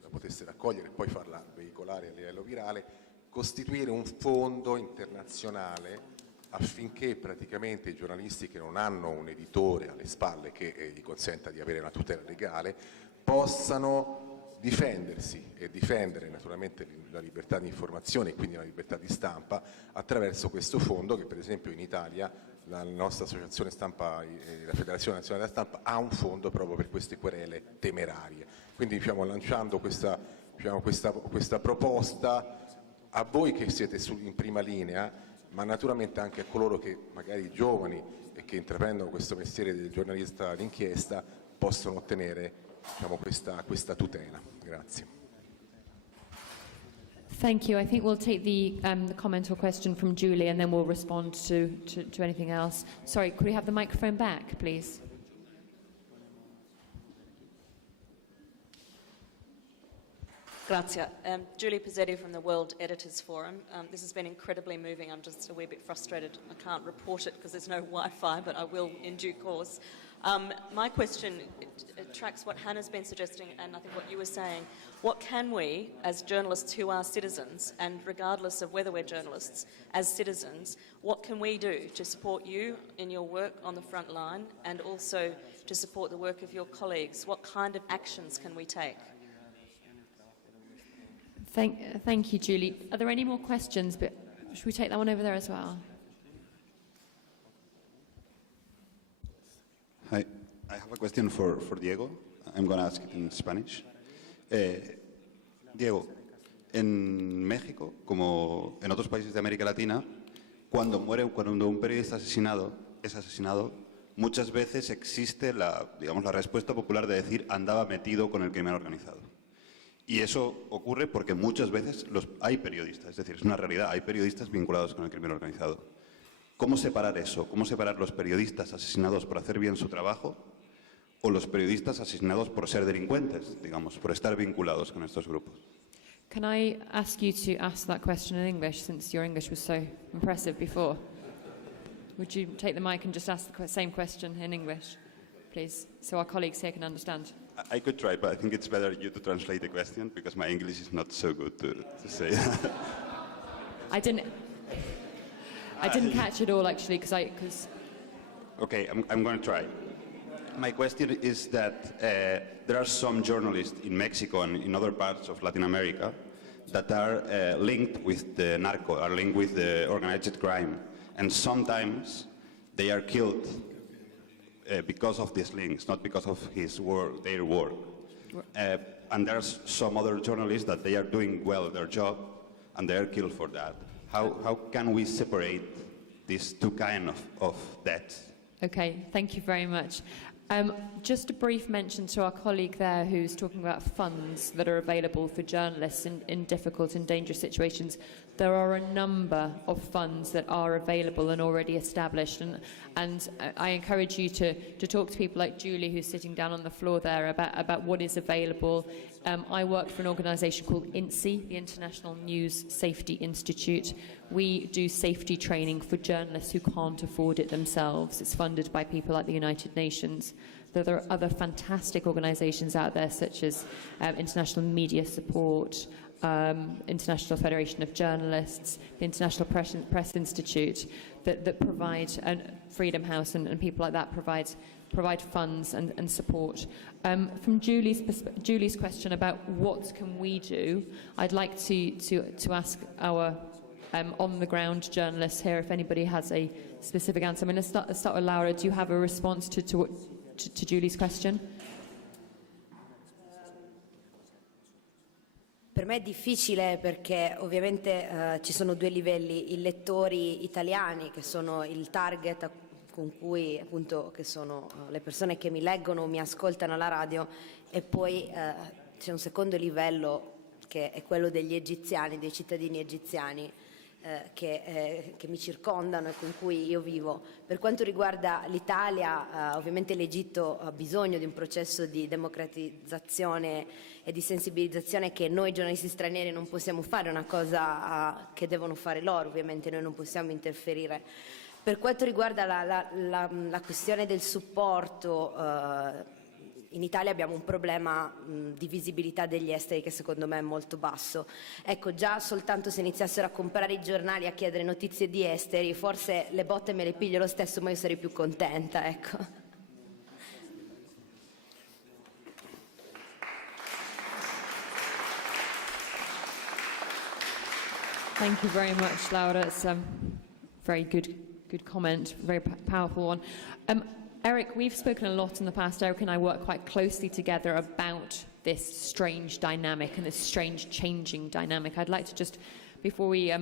la potesse raccogliere e poi farla veicolare a livello virale, costituire un fondo internazionale affinché praticamente i giornalisti che non hanno un editore alle spalle che gli consenta di avere una tutela legale possano difendersi e difendere naturalmente la libertà di informazione e quindi la libertà di stampa attraverso questo fondo che per esempio in Italia la nostra associazione stampa, la Federazione Nazionale della Stampa, ha un fondo proprio per queste querele temerarie. Quindi lanciando questa proposta a voi che siete in prima linea, ma naturalmente anche a coloro che magari giovani e che intraprendono questo mestiere del giornalista d'inchiesta possono ottenere questa tutela. Grazie. Thank you. I think we'll take the comment or question from Julie and then we'll respond to anything else. Sorry, could we have the microphone back, please? Grazie. Julie Pizzetti from the World Editors Forum. This has been incredibly moving. I'm just a wee bit frustrated. I can't report it because there's no Wi-Fi, but I will in due course. My question it tracks what Hannah's been suggesting and I think what you were saying. What can we, as journalists who are citizens, and regardless of whether we're journalists, as citizens, what can we do to support you in your work on the front line and also to support the work of your colleagues? What kind of actions can we take? Thank you, Julie. Are there any more questions? But should we take that one over there as well? Hi, I have a question for Diego. I'm going to ask it in Spanish. Diego, en México, como en otros países de América Latina, cuando un periodista es asesinado, muchas veces existe la respuesta popular de decir andaba metido con el crimen organizado. Y eso ocurre porque muchas veces hay periodistas, es decir, es una realidad, hay periodistas vinculados con el crimen organizado. ¿Cómo separar eso? ¿Cómo separar los periodistas asesinados por hacer bien su trabajo o los periodistas asesinados por ser delincuentes, digamos, por estar vinculados con estos grupos? Can I ask you to ask that question in English, since your English was so impressive before? Would you take the mic and just ask the same question in English, please, so our colleagues here can understand? I could try, but I think it's better you to translate the question because my English is not so good to say. I didn't catch it all actually because. Okay, I'm going to try. My question is that there are some journalists in Mexico and in other parts of Latin America that are linked with the narco, are linked with the organized crime, and sometimes they are killed because of these links, not because of their work. And there's some other journalists that they are doing well their job and they are killed for that. How can we separate these two kinds of deaths? Okay, thank you very much. Just a brief mention to our colleague there who's talking about funds that are available for journalists in difficult and dangerous situations. There are a number of funds that are available and already established, and I encourage you to talk to people like Julie, who's sitting down on the floor there, about what is available. I work for an organisation called INSI, the International News Safety Institute. We do safety training for journalists who can't afford it themselves. It's funded by people like the United Nations. There are other fantastic organisations out there, such as International Media Support, International Federation of Journalists, the International Press Institute, that provide, and Freedom House and people like that provide funds and support. From Julie's question about what can we do, I'd like to ask our on-the-ground journalists here if anybody has a specific answer. I mean, let's start with Laura. Do you have a response to Julie's question? Per me è difficile perché ovviamente ci sono due livelli, i lettori italiani che sono il target con cui appunto che sono le persone che mi leggono o mi ascoltano alla radio, e poi c'è un secondo livello che è quello degli egiziani, dei cittadini egiziani che mi circondano e con cui io vivo. Per quanto riguarda l'Italia, ovviamente l'Egitto ha bisogno di un processo di democratizzazione e di sensibilizzazione che noi giornalisti stranieri non possiamo fare, è una cosa che devono fare loro, ovviamente noi non possiamo interferire. Per quanto riguarda la questione del supporto in Italia abbiamo un problema di visibilità degli esteri che secondo me è molto basso. Ecco, già soltanto se iniziassero a comprare i giornali, a chiedere notizie di esteri, forse le botte me le piglio lo stesso, ma io sarei più contenta, ecco. Thank you very much, Laura. It's a very good comment, very powerful one. Eric, we've spoken a lot in the past. Eric and I work quite closely together about this strange dynamic and this strange changing dynamic. I'd like to just, before we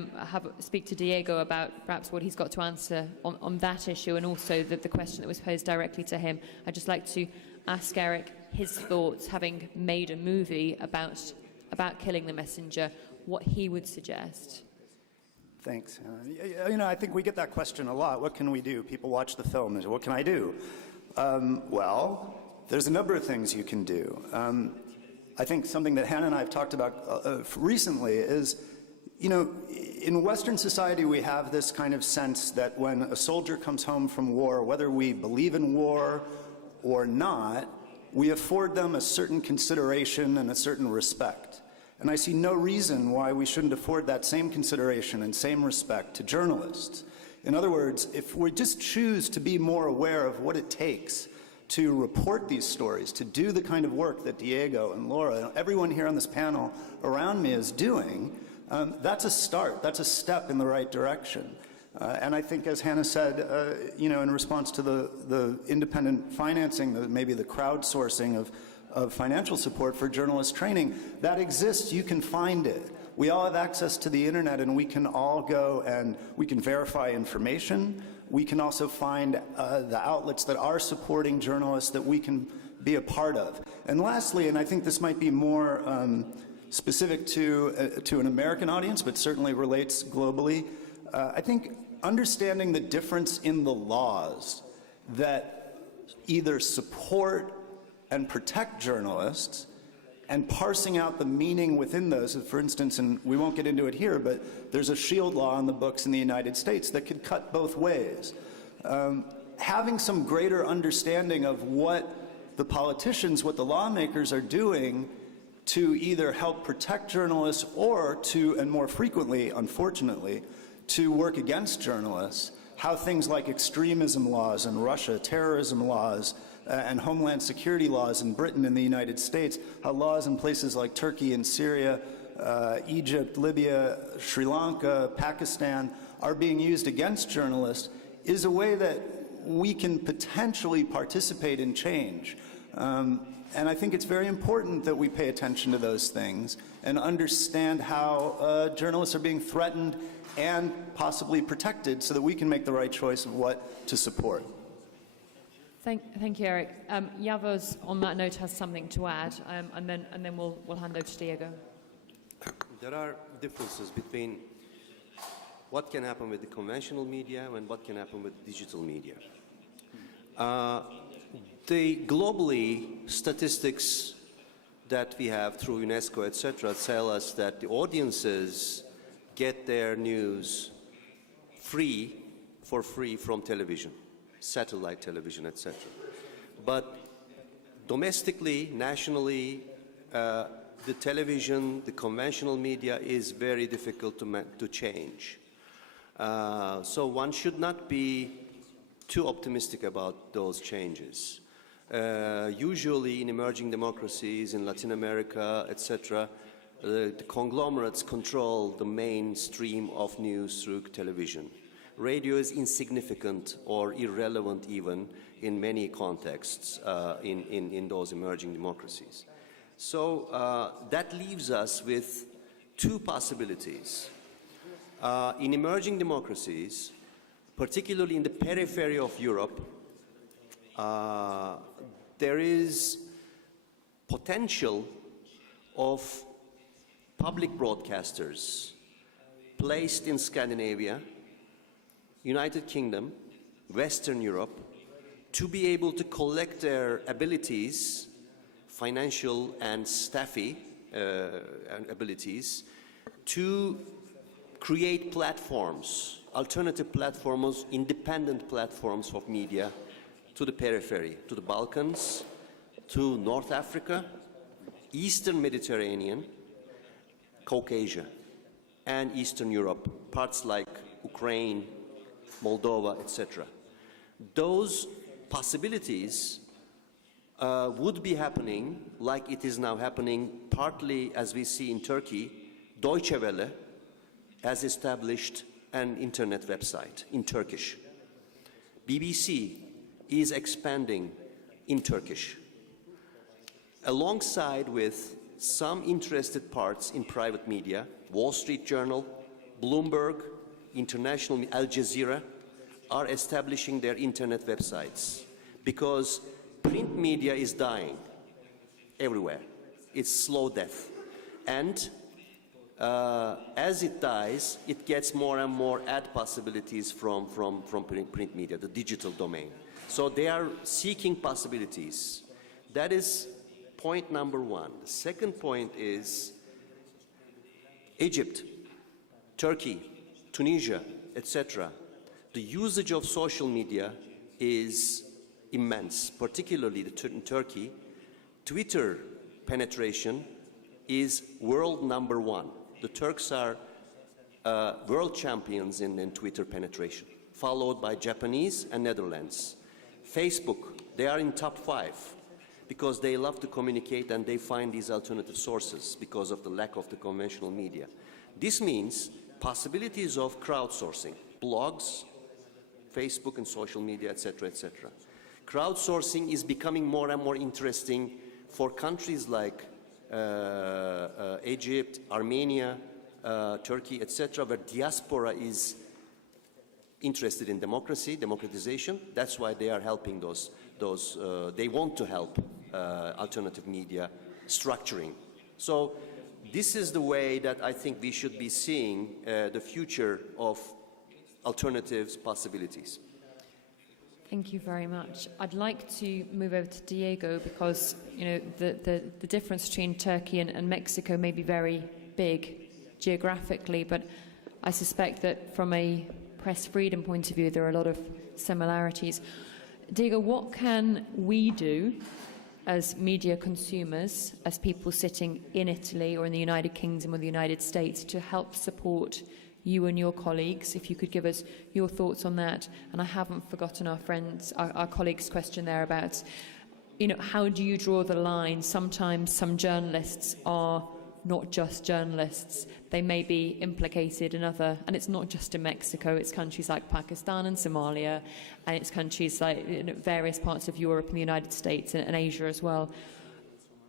speak to Diego about perhaps what he's got to answer on that issue and also the question that was posed directly to him, I'd just like to ask Eric his thoughts, having made a movie about Killing the Messenger, what he would suggest. Thanks. I think we get that question a lot. What can we do? People watch the film and say, what can I do? Well, there's a number of things you can do. I think something that Hannah and I have talked about recently is, in Western society we have this kind of sense that when a soldier comes home from war, whether we believe in war or not, we afford them a certain consideration and a certain respect. And I see no reason why we shouldn't afford that same consideration and same respect to journalists. In other words, if we just choose to be more aware of what it takes to report these stories, to do the kind of work that Diego and Laura and everyone here on this panel around me is doing, that's a start, that's a step in the right direction. And I think, as Hannah said, in response to the independent financing, maybe the crowdsourcing of financial support for journalist training, that exists. You can find it. We all have access to the internet, and we can all go and we can verify information. We can also find the outlets that are supporting journalists that we can be a part of. And lastly, and I think this might be more specific to an American audience, but certainly relates globally, I think understanding the difference in the laws that either support and protect journalists, and parsing out the meaning within those. For instance, and we won't get into it here, but there's a shield law in the books in the United States that could cut both ways. Having some greater understanding of what the politicians, what the lawmakers are doing to either help protect journalists or to, and more frequently, unfortunately, to work against journalists, how things like extremism laws in Russia, terrorism laws, and homeland security laws in Britain and the United States, how laws in places like Turkey and Syria, Egypt, Libya, Sri Lanka, Pakistan are being used against journalists is a way that we can potentially participate in change. And I think it's very important that we pay attention to those things and understand how journalists are being threatened and possibly protected so that we can make the right choice of what to support. Thank you, Eric. Yavuz, on that note, has something to add, and then we'll hand over to Diego. There are differences between what can happen with the conventional media and what can happen with digital media. Globally, statistics that we have through UNESCO, etc., tell us that the audiences get their news for free from television, satellite television, etc. But domestically, nationally, the television, the conventional media is very difficult to change. So one should not be too optimistic about those changes. Usually in emerging democracies, in Latin America, etc., the conglomerates control the mainstream of news through television. Radio is insignificant or irrelevant even in many contexts in those emerging democracies. So that leaves us with two possibilities. In emerging democracies, particularly in the periphery of Europe, there is potential of public broadcasters placed in Scandinavia, United Kingdom, Western Europe, to be able to collect their abilities, financial and staffy abilities, to create platforms, alternative platforms, independent platforms of media to the periphery, to the Balkans, to North Africa, Eastern Mediterranean, Caucasia, and Eastern Europe, parts like Ukraine, Moldova, etc. Those possibilities would be happening like it is now happening, partly as we see in Turkey. Deutsche Welle has established an internet website in Turkish. BBC is expanding in Turkish, alongside with some interested parts in private media. Wall Street Journal, Bloomberg, International, Al Jazeera are establishing their internet websites because print media is dying everywhere. It's slow death. And as it dies, it gets more and more ad possibilities from print media, the digital domain. So they are seeking possibilities. That is point number one. The second point is Egypt, Turkey, Tunisia, etc. The usage of social media is immense, particularly in Turkey. Twitter penetration is world number one. The Turks are world champions in Twitter penetration, followed by Japanese and Netherlands. Facebook, they are in top 5 because they love to communicate and they find these alternative sources because of the lack of the conventional media. This means possibilities of crowdsourcing, blogs, Facebook and social media, etc., etc. Crowdsourcing is becoming more and more interesting for countries like Egypt, Armenia, Turkey, etc., where diaspora is interested in democracy, democratization. That's why they are helping those they want to help alternative media structuring. So this is the way that I think we should be seeing the future of alternatives possibilities. Thank you very much. I'd like to move over to Diego because, you know, the difference between Turkey and Mexico may be very big geographically, but I suspect that from a press freedom point of view, there are a lot of similarities. Diego, what can we do as media consumers, as people sitting in Italy or in the United Kingdom or the United States, to help support you and your colleagues? If you could give us your thoughts on that. And I haven't forgotten our colleagues' question there about, you know, how do you draw the line? Sometimes some journalists are not just journalists. They may be implicated in other, and it's not just in Mexico, it's countries like Pakistan and Somalia, and it's countries like, you know, various parts of Europe and the United States and Asia as well.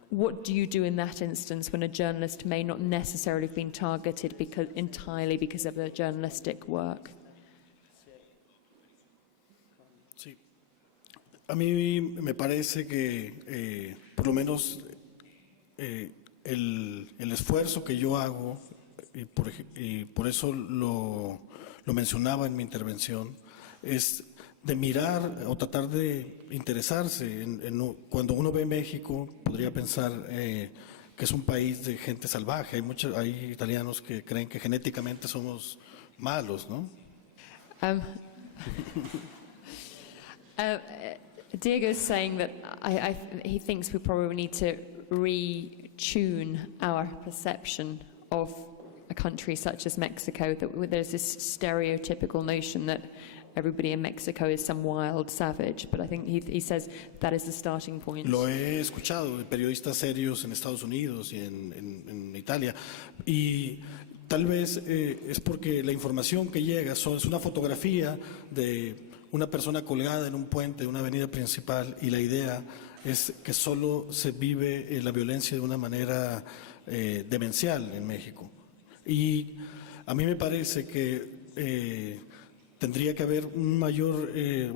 What do you do in that instance when a journalist may not necessarily have been targeted entirely because of their journalistic work? Sí. A mí me parece que por lo menos el esfuerzo que yo hago, y por eso lo mencionaba en mi intervención, es de mirar o tratar de interesarse. Cuando uno ve México, podría pensar que es un país de gente salvaje. Hay italianos que creen que genéticamente somos malos, ¿no? Diego's saying that he thinks we probably need to retune our perception of a country such as Mexico, that there's this stereotypical notion that everybody in Mexico is some wild savage, but I think he says that is the starting point. Lo he escuchado de periodistas serios en Estados Unidos y en Italia, y tal vez es porque la información que llega es una fotografía de una persona colgada en un puente de una avenida principal, y la idea es que solo se vive la violencia de una manera demencial en México. Y a mí me parece que tendría que haber una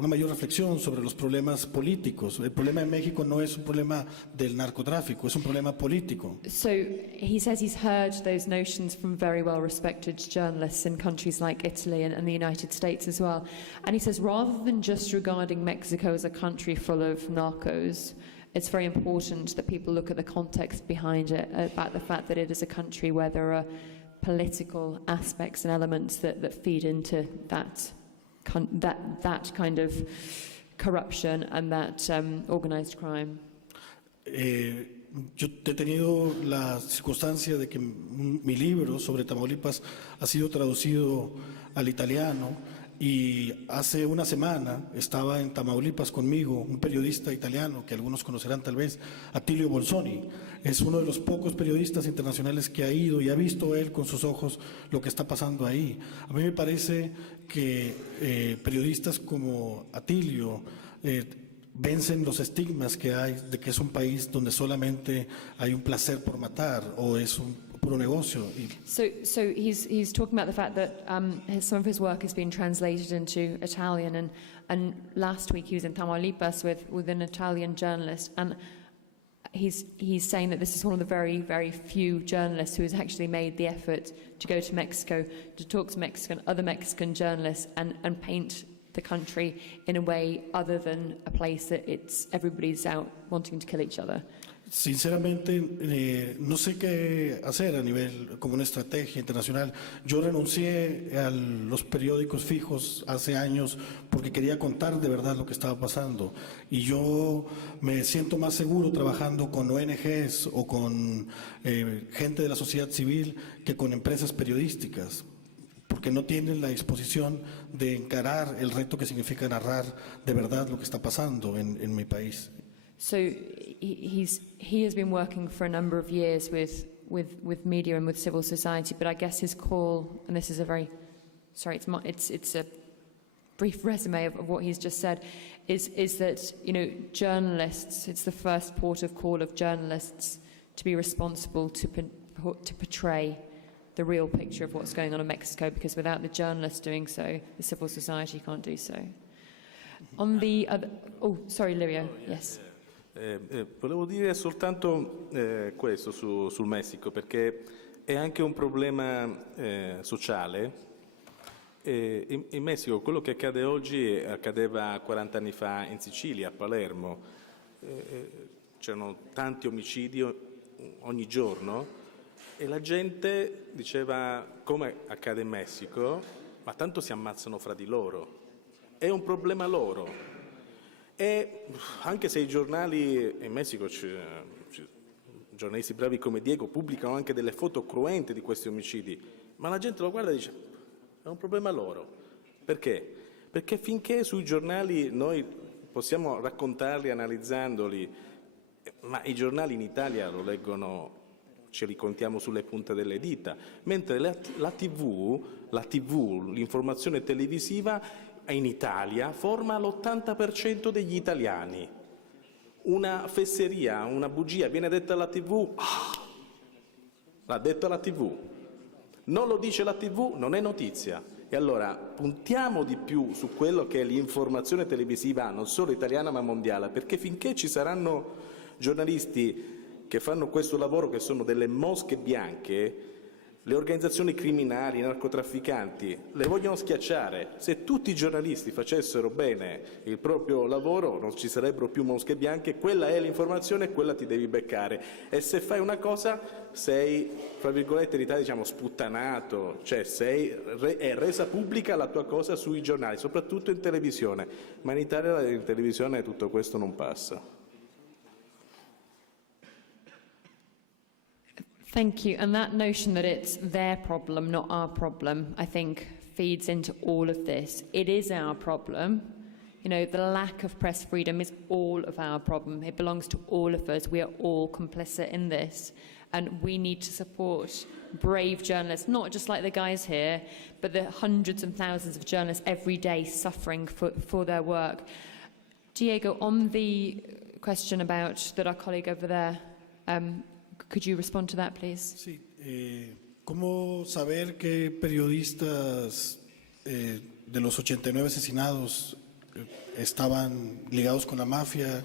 mayor reflexión sobre los problemas políticos. El problema en México no es un problema del narcotráfico, es un problema político. So he says he's heard those notions from very well-respected journalists in countries like Italy and the United States as well. And he says rather than just regarding Mexico as a country full of narcos, it's very important that people look at the context behind it, about the fact that it is a country where there are political aspects and elements that feed into that kind of corruption and that organised crime. Yo he tenido la circunstancia de que mi libro sobre Tamaulipas ha sido traducido al italiano y hace una semana estaba en Tamaulipas conmigo un periodista italiano que algunos conocerán tal vez, Lirio Bolsoni. Es uno de los pocos periodistas internacionales que ha ido y ha visto él con sus ojos lo que está pasando ahí. A mí me parece que periodistas como Atilio vencen los estigmas que hay de que es un país donde solamente hay un placer por matar o es un puro negocio. So he's talking about the fact that some of his work has been translated into Italian, and last week he was in Tamaulipas with an Italian journalist, and he's saying that this is one of the very, very few journalists who has actually made the effort to go to Mexico, to talk to other Mexican journalists and paint the country in a way other than a place that everybody's out wanting to kill each other. Sinceramente, no sé qué hacer a nivel como una estrategia internacional. Yo renuncié a los periódicos fijos hace años porque quería contar de verdad lo que estaba pasando. Y yo me siento más seguro trabajando con ONGs o con gente de la sociedad civil que con empresas periodísticas, porque no tienen la disposición de encarar el reto que significa narrar de verdad lo que está pasando en mi país. So he has been working for a number of years with media and with civil society, but I guess his call, and this is it's a brief resume of what he's just said, is that, you know, journalists, it's the first port of call of journalists to be responsible to portray the real picture of what's going on in Mexico, because without the journalists doing so, the civil society can't do so. On the other, sorry, Lirio, yes. Volevo dire soltanto questo sul Messico, perché è anche un problema sociale. In Messico quello che accade oggi accadeva 40 anni fa in Sicilia, a Palermo. C'erano tanti omicidi ogni giorno e la gente diceva, come accade in Messico, ma tanto si ammazzano fra di loro. È un problema loro. E anche se i giornali in Messico, giornalisti bravi come Diego, pubblicano anche delle foto cruente di questi omicidi, ma la gente lo guarda e dice è un problema loro. Perché? Perché finché sui giornali noi possiamo raccontarli analizzandoli, ma i giornali in Italia lo leggono, ce li contiamo sulle punte delle dita, mentre la TV, l'informazione televisiva in Italia forma l'80% degli italiani. Una fesseria, una bugia viene detta alla TV, l'ha detta la TV. Non lo dice la TV, non è notizia. E allora puntiamo di più su quello che è l'informazione televisiva, non solo italiana ma mondiale, perché finché ci saranno giornalisti che fanno questo lavoro, che sono delle mosche bianche, le organizzazioni criminali, i narcotrafficanti le vogliono schiacciare. Se tutti i giornalisti facessero bene il proprio lavoro non ci sarebbero più mosche bianche, quella è l'informazione e quella ti devi beccare. E se fai una cosa sei, fra virgolette, in Italia diciamo sputtanato, cioè è resa pubblica la tua cosa sui giornali, soprattutto in televisione, ma in Italia in televisione tutto questo non passa. Thank you. And that notion that it's their problem, not our problem, I think feeds into all of this. It is our problem. You know, the lack of press freedom is all of our problem. It belongs to all of us. We are all complicit in this. And we need to support brave journalists, not just like the guys here, but the hundreds and thousands of journalists every day suffering for their work. Diego, on the question about that our colleague over there, could you respond to that, please? Sí. ¿Cómo saber qué periodistas de los 89 asesinados estaban ligados con la mafia?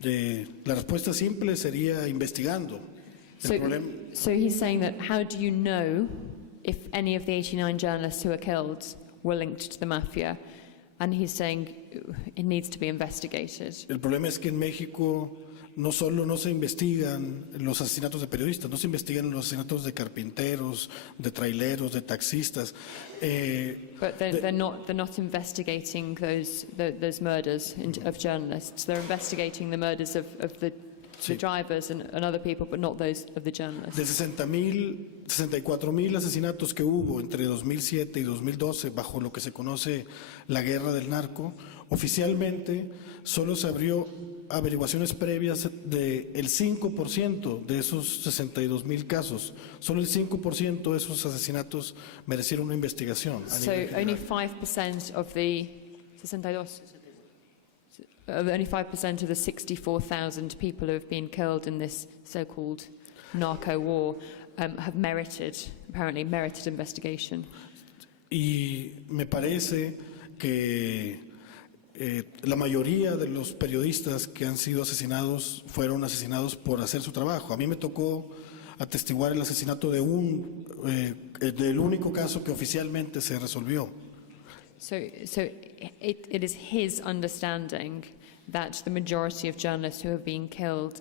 La respuesta simple sería investigando. So he's saying that how do you know if any of the 89 journalists who are killed were linked to the mafia? And he's saying it needs to be investigated. El problema es que en México no solo no se investigan los asesinatos de periodistas, no se investigan los asesinatos de carpinteros, de traileros, de taxistas. But they're not investigating those murders of journalists. They're investigating the murders of the drivers and other people, but not those of the journalists. De 64,000 asesinatos que hubo entre 2007 y 2012 bajo lo que se conoce la guerra del narco, oficialmente solo se abrió averiguaciones previas del 5% de esos 62,000 casos. Solo el 5% de esos asesinatos merecieron una investigación. So only 5% of the 62. Only 5% of the 64,000 people who have been killed in this so-called narco war have apparently merited investigation. Y me parece que la mayoría de los periodistas que han sido asesinados fueron asesinados por hacer su trabajo. A mí me tocó atestiguar el asesinato de del único caso que oficialmente se resolvió. So it is his understanding that the majority of journalists who have been killed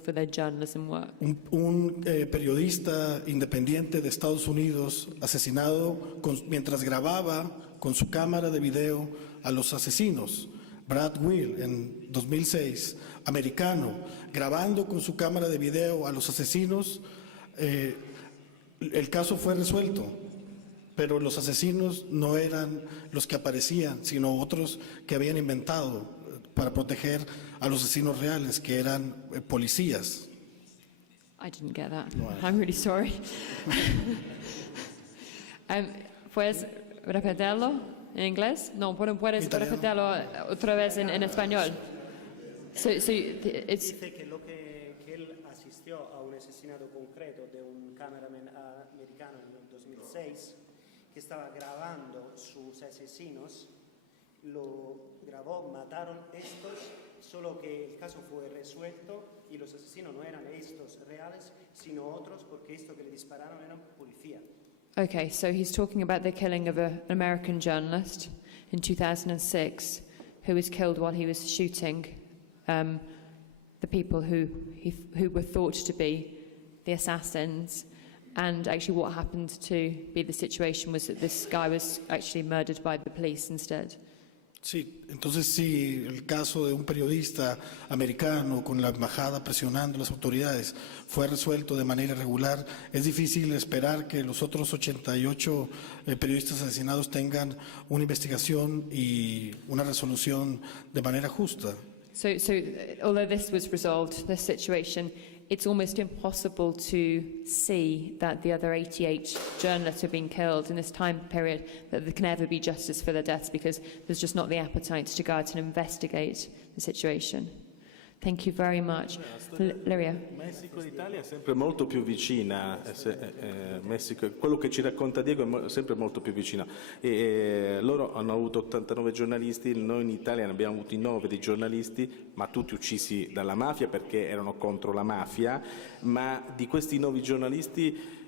for their journalism work. Un periodista independiente de Estados Unidos asesinado mientras grababa con su cámara de video a los asesinos. Brad Will en 2006, americano, grabando con su cámara de video a los asesinos. El caso fue resuelto, pero los asesinos no eran los que aparecían, sino otros que habían inventado para proteger a los asesinos reales, que eran policías. I didn't get that. I'm really sorry. ¿Puedes repetirlo en inglés? No, puedes repetirlo otra vez en español. Dice que él asistió a un asesinato concreto de un cameraman americano en el 2006 que estaba grabando sus asesinos, lo grabó, mataron estos, solo que el caso fue resuelto y los asesinos no eran estos reales, sino otros, porque esto que le dispararon eran policía. Okay, so he's talking about the killing of an American journalist in 2006 who was killed while he was shooting the people who were thought to be the assassins. And actually what happened to be the situation was that this guy was actually murdered by the police instead. Sí, entonces sí, el caso de un periodista americano con la embajada presionando a las autoridades fue resuelto de manera irregular. Es difícil esperar que los otros 88 periodistas asesinados tengan una investigación y una resolución de manera justa. So although this was resolved, this situation, it's almost impossible to see that the other 88 journalists who have been killed in this time period, that there can ever be justice for their deaths because there's just not the appetite to go out and investigate the situation. Thank you very much. Lirio. Messico e l'Italia è sempre molto più vicina, Messico, quello che ci racconta Diego è sempre molto più vicina. Loro hanno avuto 89 giornalisti, noi in Italia ne abbiamo avuti 9 di giornalisti, ma tutti uccisi dalla mafia perché erano contro la mafia, ma di questi 9 giornalisti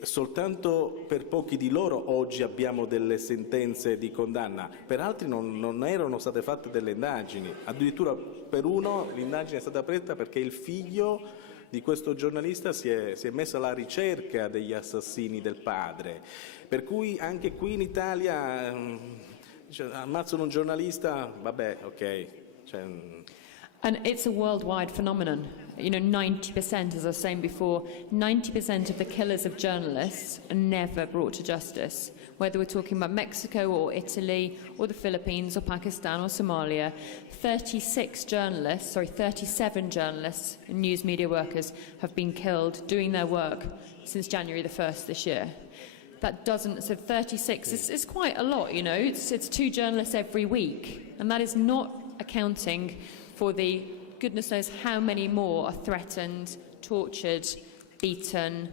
soltanto per pochi di loro oggi abbiamo delle sentenze di condanna, per altri non erano state fatte delle indagini, addirittura per uno l'indagine è stata aperta perché il figlio di questo giornalista si è messo alla ricerca degli assassini del padre, per cui anche qui in Italia ammazzano un giornalista, vabbè, ok. And it's a worldwide phenomenon. 90%, as I was saying before, 90% of the killers of journalists are never brought to justice. Whether we're talking about Mexico or Italy or the Philippines or Pakistan or Somalia, 37 journalists and news media workers have been killed doing their work since January the 1st this year. That doesn't, so 36 is quite a lot, it's 2 journalists every week, and that is not accounting for the goodness knows how many more are threatened, tortured, beaten.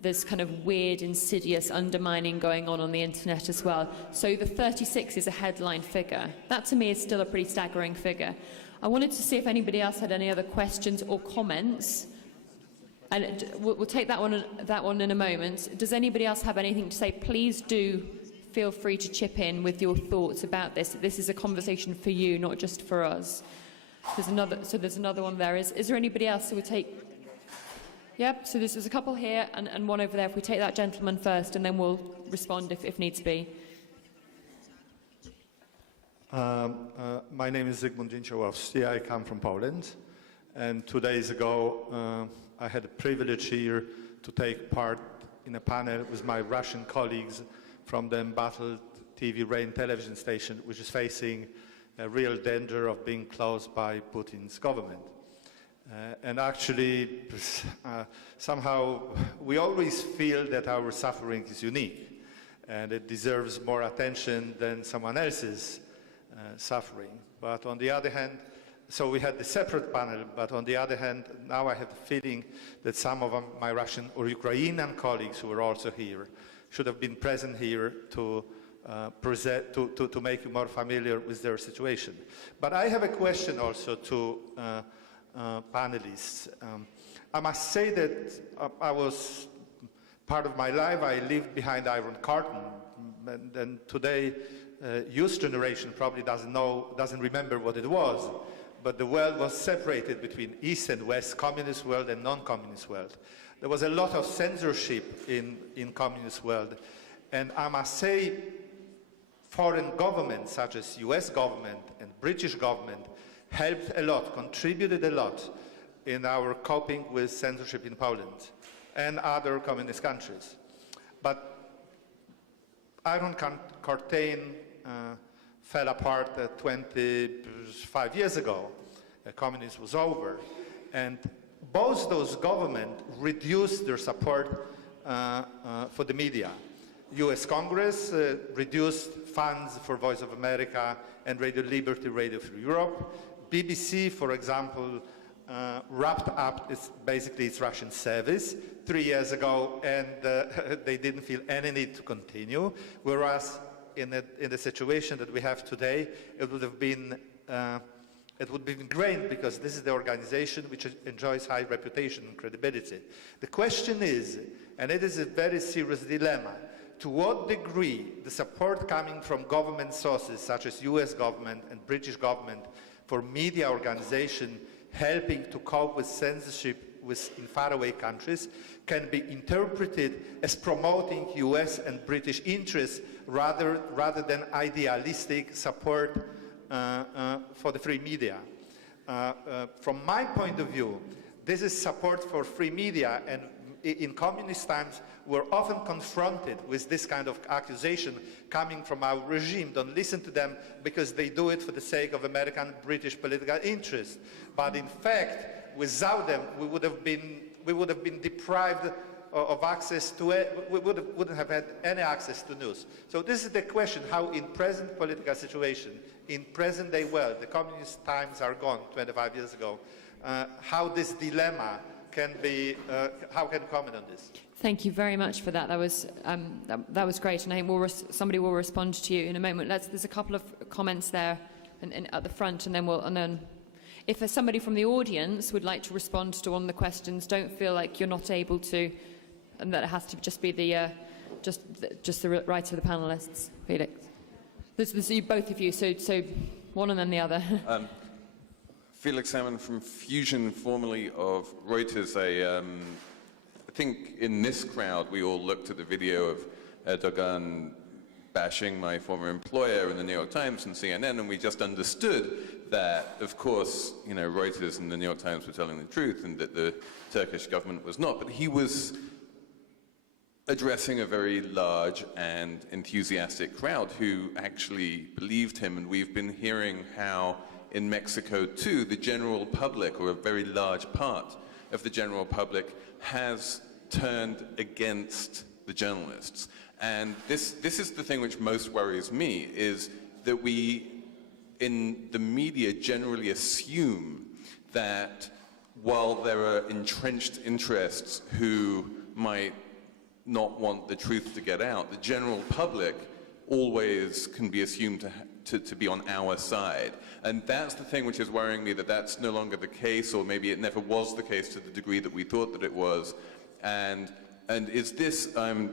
There's kind of weird, insidious undermining going on the internet as well. So the 36 is a headline figure. That to me is still a pretty staggering figure. I wanted to see if anybody else had any other questions or comments. And we'll take that one in a moment. Does anybody else have anything to say? Please do feel free to chip in with your thoughts about this. This is a conversation for you, not just for us. There's another one there. Is there anybody else who would take? Yep, so there's a couple here and one over there. If we take that gentleman first, and then we'll respond if needs be. My name is Zygmunt Dzięciołowski. I come from Poland. And 2 days ago, I had the privilege here to take part in a panel with my Russian colleagues from the embattled TV Rain television station, which is facing a real danger of being closed by Putin's government. And actually, somehow, we always feel that our suffering is unique and it deserves more attention than someone else's suffering. But on the other hand, so we had the separate panel, but on the other hand, now I have the feeling that some of my Russian or Ukrainian colleagues who were also here should have been present here to make you more familiar with their situation. But I have a question also to panelists. I must say that I was, part of my life, I lived behind Iron Curtain, and today, youth generation probably doesn't remember what it was, but the world was separated between East and West, communist world and non-communist world. There was a lot of censorship in communist world, and I must say, foreign governments such as US government and British government helped a lot, contributed a lot in our coping with censorship in Poland and other communist countries. But Iron Curtain fell apart 25 years ago. Communism was over. And both those governments reduced their support for the media. US Congress reduced funds for Voice of America and Radio Liberty, Radio Free Europe. BBC, for example, wrapped up its Russian service 3 years ago, and they didn't feel any need to continue, whereas in the situation that we have today, it would have been great, because this is the organization which enjoys high reputation and credibility. The question is, and it is a very serious dilemma, to what degree the support coming from government sources such as US government and British government for media organization helping to cope with censorship in faraway countries can be interpreted as promoting US and British interests rather than idealistic support for the free media. From my point of view, this is support for free media, and in communist times, we're often confronted with this kind of accusation coming from our regime. Don't listen to them because they do it for the sake of American, British political interests. But in fact, without them, we would have been deprived of access to it. We wouldn't have had any access to news. So this is the question: how, in present political situation, in present day world, the communist times are gone 25 years ago. How this dilemma can be, how can you comment on this? Thank you very much for that. That was great, and I think somebody will respond to you in a moment. There's a couple of comments there at the front, and then if somebody from the audience would like to respond to one of the questions, don't feel like you're not able to, and that it has to just be the right of the panelists. Felix, this is both of you, so one and then the other. Felix Salmon from Fusion, formerly of Reuters. I think in this crowd we all looked at the video of Erdogan bashing my former employer in the New York Times and CNN, and we just understood that, of course, Reuters and the New York Times were telling the truth and that the Turkish government was not. But he was addressing a very large and enthusiastic crowd who actually believed him, and we've been hearing how in Mexico too, the general public, or a very large part of the general public, has turned against the journalists. And this is the thing which most worries me, is that we, in the media, generally assume that while there are entrenched interests who might not want the truth to get out, the general public always can be assumed to be on our side. And that's the thing which is worrying me, that that's no longer the case, or maybe it never was the case to the degree that we thought that it was. And is this, to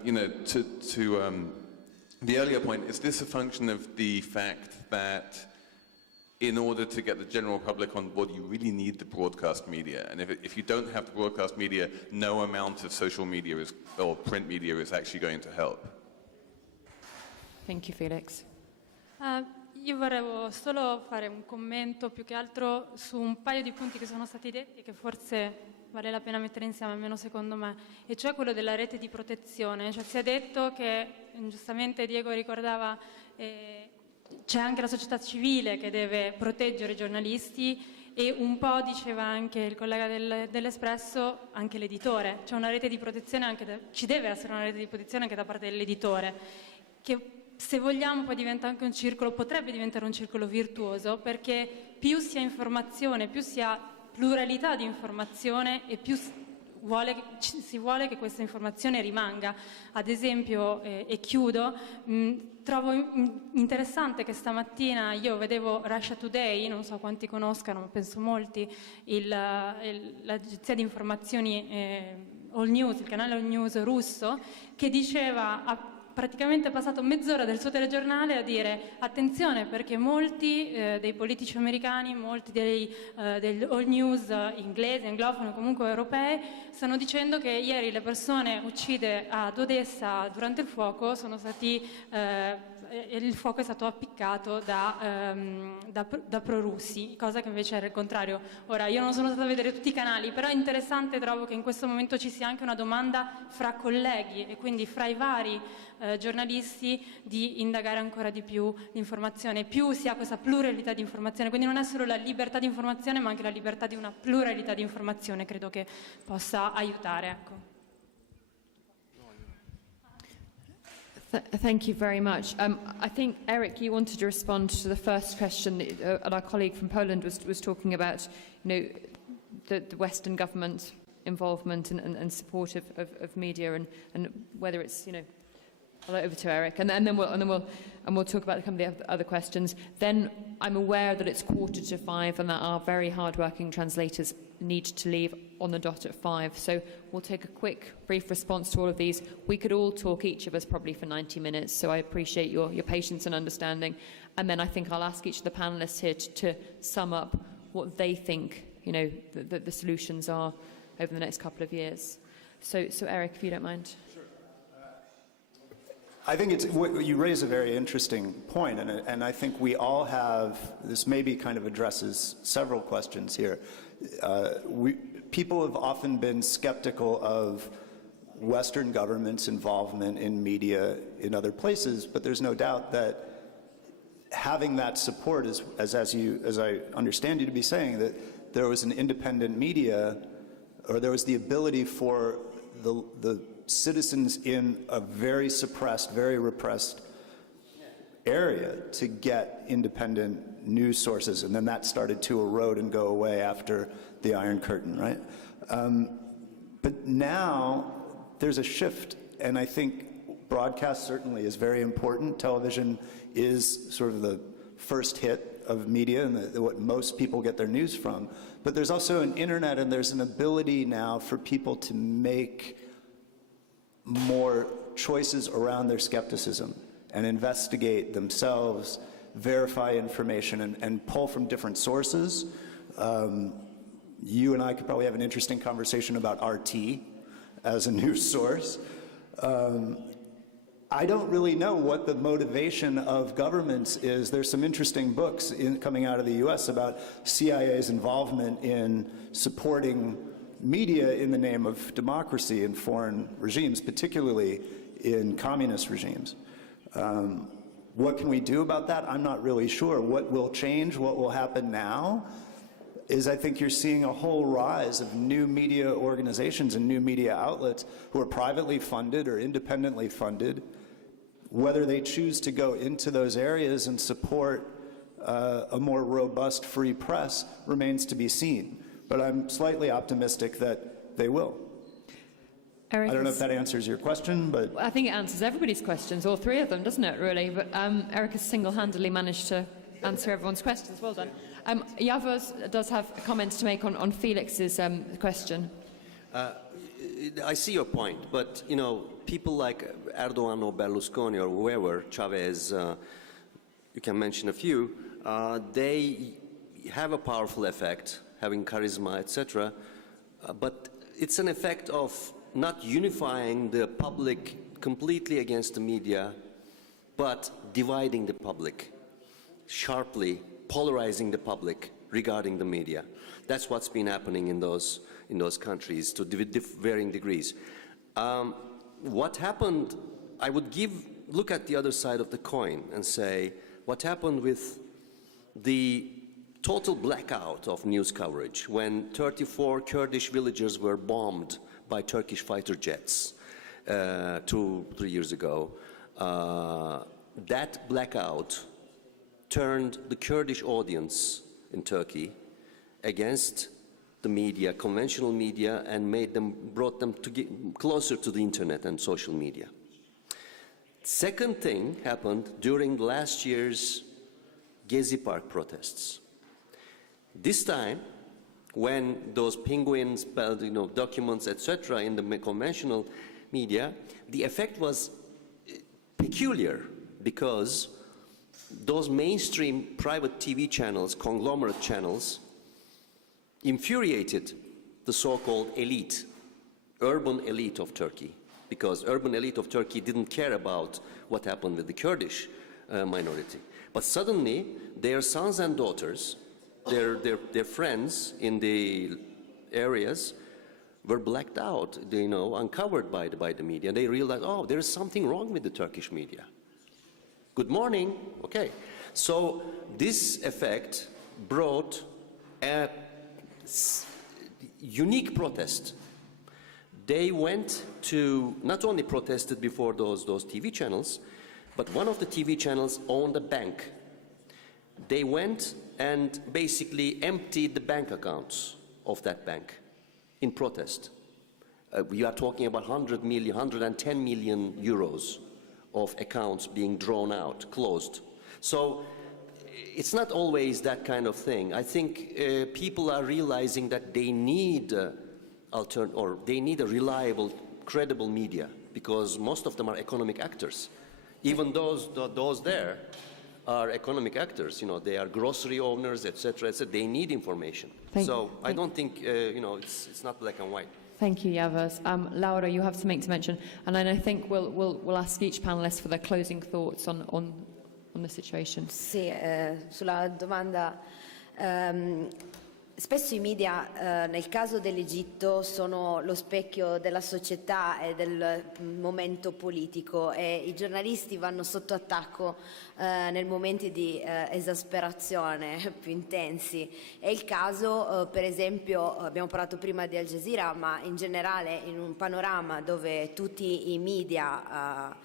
the earlier point, is this a function of the fact that in order to get the general public on board, you really need the broadcast media. And if you don't have the broadcast media, no amount of social media or print media is actually going to help. Thank you, Felix. Io volevo solo fare un commento più che altro su un paio di punti che sono stati detti, che forse vale la pena mettere insieme, almeno secondo me, e cioè quello della rete di protezione. Cioè, si è detto che, giustamente Diego ricordava, c'è anche la società civile che deve proteggere i giornalisti, e un po' diceva anche il collega dell'Espresso, anche l'editore. C'è una rete di protezione, ci deve essere una rete di protezione anche da parte dell'editore, che se vogliamo poi diventa anche un circolo, potrebbe diventare un circolo virtuoso, perché più si ha informazione, più si ha pluralità di informazione e più si vuole che questa informazione rimanga. Ad esempio, e chiudo, trovo interessante che stamattina io vedevo Russia Today, non so quanti conoscano, ma penso molti, l'agenzia di informazioni All News, il canale All News russo, che diceva, praticamente passato mezz'ora del suo telegiornale a dire attenzione, perché molti dei politici americani, molti degli all news inglesi, anglofoni, comunque europei, stanno dicendo che ieri le persone uccise ad Odessa durante il fuoco sono stati il fuoco è stato appiccato da prorussi, cosa che invece era il contrario. Ora, io non sono stata a vedere tutti i canali, però è interessante, trovo che in questo momento ci sia anche una domanda fra colleghi e quindi fra i vari giornalisti di indagare ancora di più l'informazione, più si ha questa pluralità di informazione, quindi non è solo la libertà di informazione ma anche la libertà di una pluralità di informazione, credo che possa aiutare, ecco. Thank you very much. I think, Eric, you wanted to respond to the first question that our colleague from Poland was talking about, the Western government involvement and support of media and whether it's, I'll over to Eric, and then we'll talk about some of the other questions. Then I'm aware that it's 4:45 and that our very hard-working translators need to leave on the dot at 5. So we'll take a quick, brief response to all of these. We could all talk, each of us, probably for 90 minutes. So I appreciate your patience and understanding. And then I think I'll ask each of the panelists here to sum up what they think, the solutions are over the next couple of years. So Eric, if you don't mind. I think you raise a very interesting point, and I think we all have, this maybe kind of addresses several questions here. People have often been skeptical of Western governments' involvement in media in other places, but there's no doubt that having that support, as I understand you to be saying, that there was an independent media, or there was the ability for the citizens in a very suppressed, very repressed area to get independent news sources, and then that started to erode and go away after the Iron Curtain, right? But now there's a shift, and I think broadcast certainly is very important. Television is sort of the first hit of media and what most people get their news from. But there's also an internet, and there's an ability now for people to make more choices around their skepticism and investigate themselves, verify information, and pull from different sources. You and I could probably have an interesting conversation about RT as a news source. I don't really know what the motivation of governments is. There's some interesting books coming out of the US about CIA's involvement in supporting media in the name of democracy in foreign regimes, particularly in communist regimes. What can we do about that? I'm not really sure. What will change, what will happen now, is I think you're seeing a whole rise of new media organizations and new media outlets who are privately funded or independently funded. Whether they choose to go into those areas and support a more robust free press remains to be seen. But I'm slightly optimistic that they will. Eric, I don't know if that answers your question, but... I think it answers everybody's questions, all three of them, doesn't it, really? But Eric has single-handedly managed to answer everyone's questions. Well done. Yavuz does have comments to make on Felix's question. I see your point, but, people like Erdogan or Berlusconi or whoever, Chavez, you can mention a few, They have a powerful effect, having charisma, etc. But it's an effect of not unifying the public completely against the media, but dividing the public, sharply polarizing the public regarding the media. That's what's been happening in those countries to varying degrees. What happened, I would look at the other side of the coin and say, what happened with the total blackout of news coverage when 34 Kurdish villages were bombed by Turkish fighter jets 2-3 years ago. That blackout turned the Kurdish audience in Turkey against the media, conventional media, and brought them closer to the internet and social media. Second thing happened during last year's Gezi Park protests. This time, when those penguins, documents, etc., in the conventional media, the effect was peculiar because those mainstream private TV channels, conglomerate channels, infuriated the so-called elite, urban elite of Turkey, because urban elite of Turkey didn't care about what happened with the Kurdish minority. But suddenly, their sons and daughters, their friends in the areas were blacked out, uncovered by the media. They realized, oh, there is something wrong with the Turkish media. Good morning. Okay. So this effect brought a unique protest. They went to, not only protested before those TV channels, but one of the TV channels owned a bank. They went and basically emptied the bank accounts of that bank in protest. We are talking about 110 million euros of accounts being drawn out, closed. So it's not always that kind of thing. I think people are realizing that they need they need a reliable, credible media, because most of them are economic actors. Even those there are economic actors. They are grocery owners, etc. They need information. I don't think it's not black and white. Thank you, Yavuz. Laura, you have something to mention, and then I think we'll ask each panelist for their closing thoughts on the situation. Sì, sulla domanda. Spesso i media, nel caso dell'Egitto, sono lo specchio della società e del momento politico, e i giornalisti vanno sotto attacco nei momenti di esasperazione più intensi. È il caso, per esempio, abbiamo parlato prima di Al Jazeera, ma in generale in un panorama dove tutti i media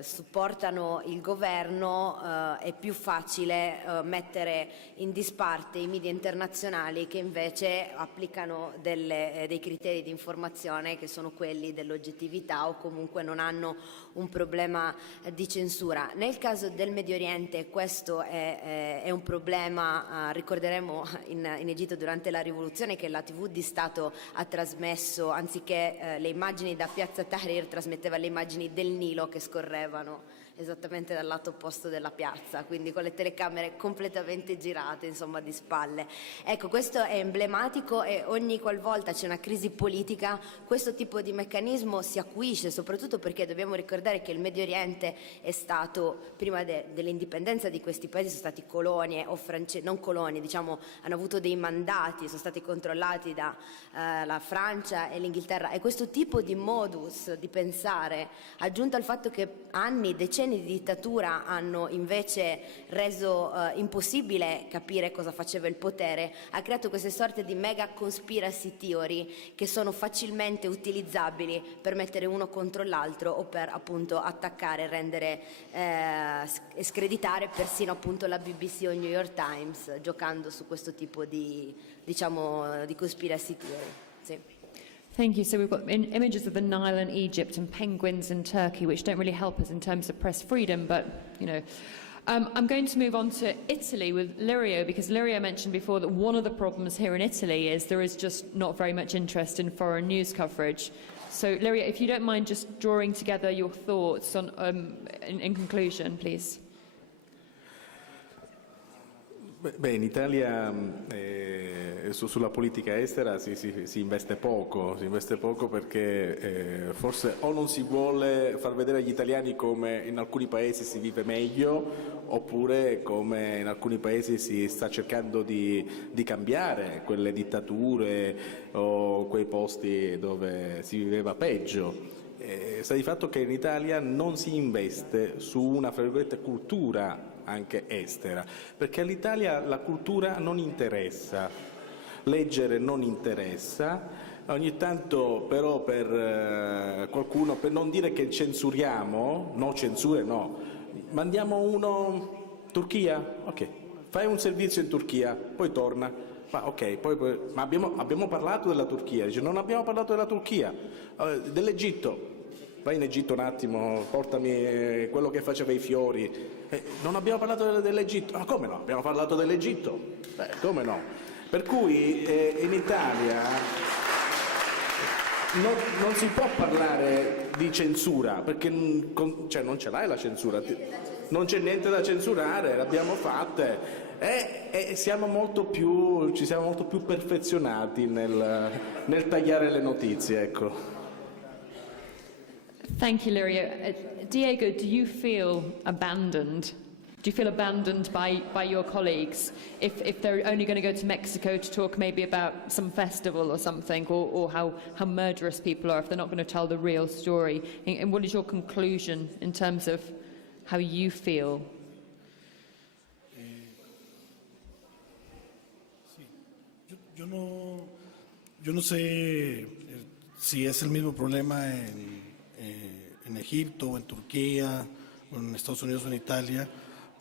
supportano il governo, è più facile mettere in disparte i media internazionali che invece applicano dei criteri di informazione che sono quelli dell'oggettività, o comunque non hanno un problema di censura. Nel caso del Medio Oriente questo è un problema. Ricorderemo in Egitto durante la rivoluzione che la TV di Stato ha trasmesso, anziché le immagini da Piazza Tahrir, trasmetteva le immagini del Nilo che scorrevano esattamente dal lato opposto della piazza, quindi con le telecamere completamente girate, insomma, di spalle. Ecco, questo è emblematico, e ogni qualvolta c'è una crisi politica questo tipo di meccanismo si acuisce, soprattutto perché dobbiamo ricordare che il Medio Oriente è stato, prima dell'indipendenza di questi paesi, sono stati colonie o non colonie, diciamo, hanno avuto dei mandati, sono stati controllati da la Francia e l'Inghilterra, e questo tipo di modus di pensare, aggiunto al fatto che decenni di dittatura hanno invece reso impossibile capire cosa faceva il potere, ha creato queste sorte di mega conspiracy theory che sono facilmente utilizzabili per mettere uno contro l'altro, o per appunto attaccare, rendere e screditare persino appunto la BBC o il New York Times, giocando su questo tipo di conspiracy theory. Sì. Thank you. So we've got images of the Nile in Egypt and penguins in Turkey, which don't really help us in terms of press freedom, but, I'm going to move on to Italy with Lirio, because Lirio mentioned before that one of the problems here in Italy is there is just not very much interest in foreign news coverage. So, Lirio, if you don't mind just drawing together your thoughts on, in conclusion, please. Beh, in Italia sulla politica estera si investe poco perché forse o non si vuole far vedere agli italiani come in alcuni paesi si vive meglio, oppure come in alcuni paesi si sta cercando di cambiare quelle dittature o quei posti dove si viveva peggio. Sta di fatto che in Italia non si investe su una, fra virgolette, cultura anche estera, perché all'Italia la cultura non interessa, leggere non interessa, ogni tanto però per qualcuno, per non dire che censuriamo, no censure no, mandiamo uno Turchia, ok, fai un servizio in Turchia, poi torna, ma ok, ma abbiamo parlato della Turchia, dice non abbiamo parlato della Turchia, dell'Egitto. Vai in Egitto un attimo, portami quello che faceva i fiori. Non abbiamo parlato dell'Egitto. Ma come no? Abbiamo parlato dell'Egitto. Come no? Per cui in Italia non si può parlare di censura, perché cioè, non ce l'hai la censura. Non c'è niente da censurare, l'abbiamo fatte. E ci siamo molto più perfezionati nel tagliare le notizie, ecco. Thank you, Lirio. Diego, do you feel abandoned? Do you feel abandoned by your colleagues if they're only going to go to Mexico to talk maybe about some festival or something, or how murderous people are, if they're not going to tell the real story? And what is your conclusion in terms of how you feel? Yo no sé si es el mismo problema en Egipto o en Turquía o en Estados Unidos o en Italia,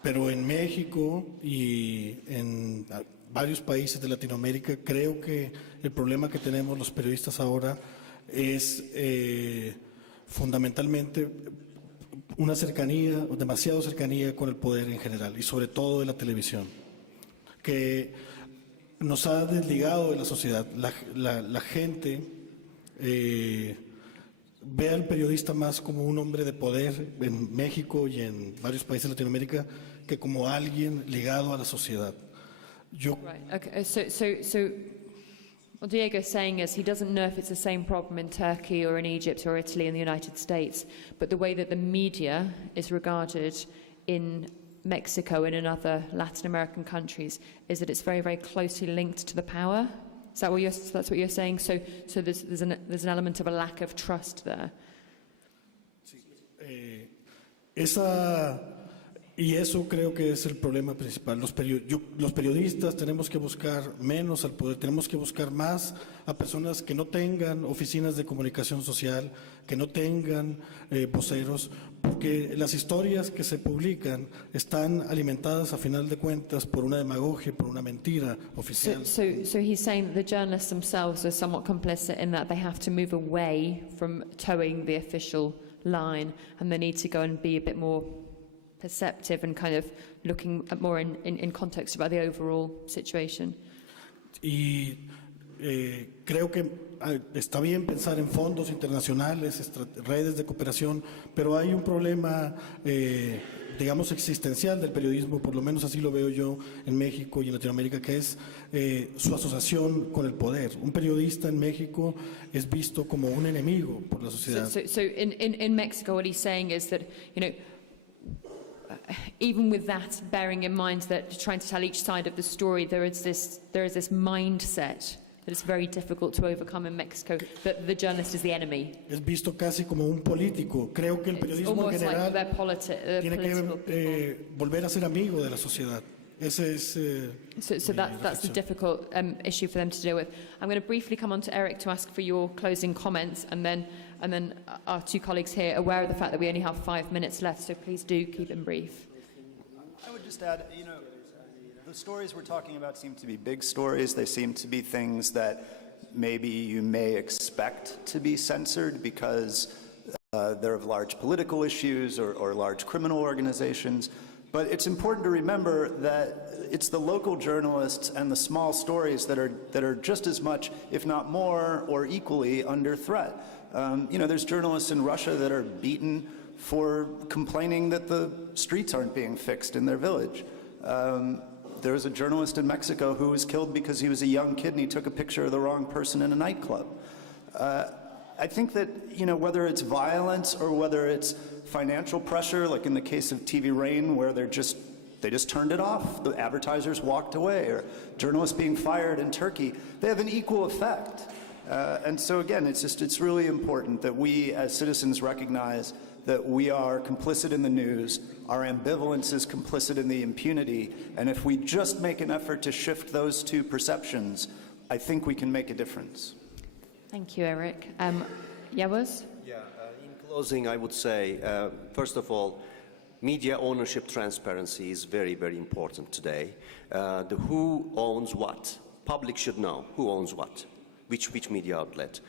pero en México y en varios países de Latinoamérica creo que el problema que tenemos los periodistas ahora es fundamentalmente una cercanía, o demasiada cercanía con el poder en general y sobre todo de la televisión, que nos ha desligado de la sociedad. La gente ve al periodista más como un hombre de poder en México y en varios países de Latinoamérica que como alguien ligado a la sociedad. Right. Okay. So what Diego's saying is he doesn't know if it's the same problem in Turkey or in Egypt or Italy and the United States, but the way that the media is regarded in Mexico and in other Latin American countries is that it's very, very closely linked to the power. Is that that's what you're saying? So there's an element of a lack of trust there. Y eso creo que es el problema principal. Los periodistas tenemos que buscar menos al poder, tenemos que buscar más a personas que no tengan oficinas de comunicación social, que no tengan voceros, porque las historias que se publican están alimentadas a final de cuentas por una demagogia, por una mentira oficial. So he's saying that the journalists themselves are somewhat complicit in that they have to move away from towing the official line, and they need to go and be a bit more perceptive and kind of looking at more in context about the overall situation. Y creo que está bien pensar en fondos internacionales, redes de cooperación, pero hay un problema, digamos, existencial del periodismo, por lo menos así lo veo yo en México y en Latinoamérica, que es su asociación con el poder. Un periodista en México es visto como un enemigo por la sociedad. So in Mexico, what he's saying is that, you know, even with that, bearing in mind that trying to tell each side of the story, there is this mindset that it's very difficult to overcome in Mexico, that the journalist is the enemy. Es visto casi como un político. Creo que el periodismo en general tiene que volver a ser amigo de la sociedad. Ese es so that's a difficult issue for them to deal with. I'm going to briefly come on to Eric to ask for your closing comments, and then our two colleagues here, aware of the fact that we only have 5 minutes left, so please do keep them brief. I would just add, you know, the stories we're talking about seem to be big stories. They seem to be things that maybe you may expect to be censored because they're of large political issues or large criminal organizations. But it's important to remember that it's the local journalists and the small stories that are just as much, if not more, or equally under threat. You know, there's journalists in Russia that are beaten for complaining that the streets aren't being fixed in their village. there was a journalist in Mexico who was killed because he was a young kid and he took a picture of the wrong person in a nightclub. I think that, you know, whether it's violence or whether it's financial pressure, like in the case of TV Rain, where they just turned it off, the advertisers walked away, or journalists being fired in Turkey, they have an equal effect. And so again, it's really important that we as citizens recognize that we are complicit in the news, our ambivalence is complicit in the impunity, and if we just make an effort to shift those two perceptions, I think we can make a difference. Thank you, Eric. Yavuz? Yeah, in closing, I would say, first of all, media ownership transparency is very, very important today. The who owns what. Public should know who owns what, which media outlet.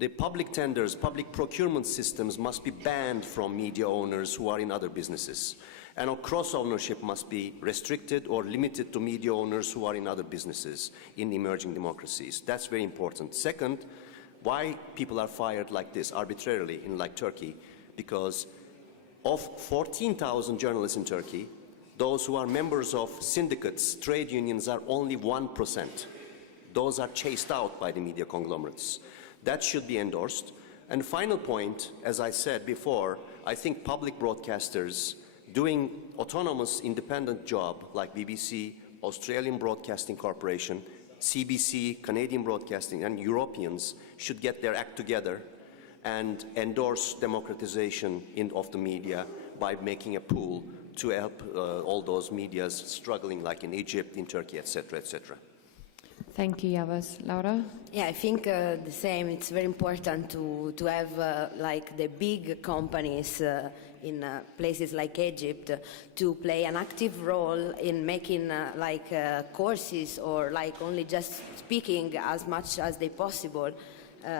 The public tenders, public procurement systems must be banned from media owners who are in other businesses. And cross-ownership must be restricted or limited to media owners who are in other businesses in emerging democracies. That's very important. Second, why people are fired like this arbitrarily in like Turkey? Because of 14,000 journalists in Turkey, those who are members of syndicates, trade unions, are only 1%. Those are chased out by the media conglomerates. That should be endorsed. And final point, as I said before, I think public broadcasters doing autonomous independent job like BBC, Australian Broadcasting Corporation, CBC, Canadian Broadcasting, and Europeans should get their act together and endorse democratization of the media by making a pool to help all those medias struggling like in Egypt, in Turkey, etc., etc. Thank you, Yavuz. Laura? Yeah, I think the same. It's very important to have like the big companies in places like Egypt to play an active role in making courses or like only just speaking as much as they possible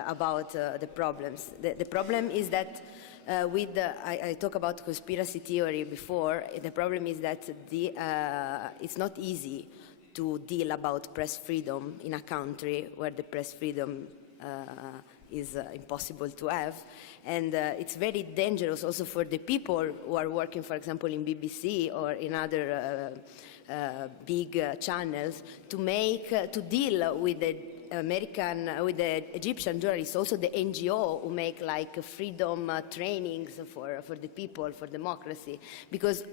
about the problems. The problem is that I talked about conspiracy theory before. The problem is that it's not easy to deal about press freedom in a country where the press freedom is impossible to have. And it's very dangerous also for the people who are working, for example, in BBC or in other big channels to deal with the with the Egyptian journalists, also the NGO who make like freedom trainings for the people, for democracy, because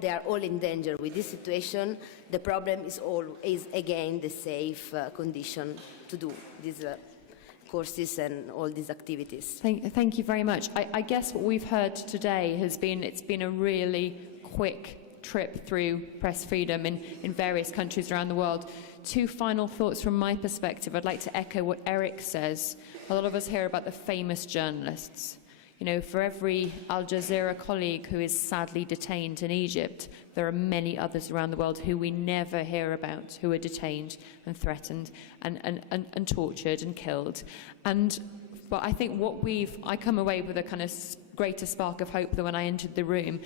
they are all in danger with this situation. The problem is again the safe condition to do these courses and all these activities. Thank you very much. I guess what we've heard today has been, it's been a really quick trip through press freedom in various countries around the world. Two final thoughts from my perspective. I'd like to echo what Eric says. A lot of us hear about the famous journalists. You know, for every Al Jazeera colleague who is sadly detained in Egypt, there are many others around the world who we never hear about, who are detained and threatened and tortured and killed. But I think I come away with a kind of greater spark of hope than when I entered the room.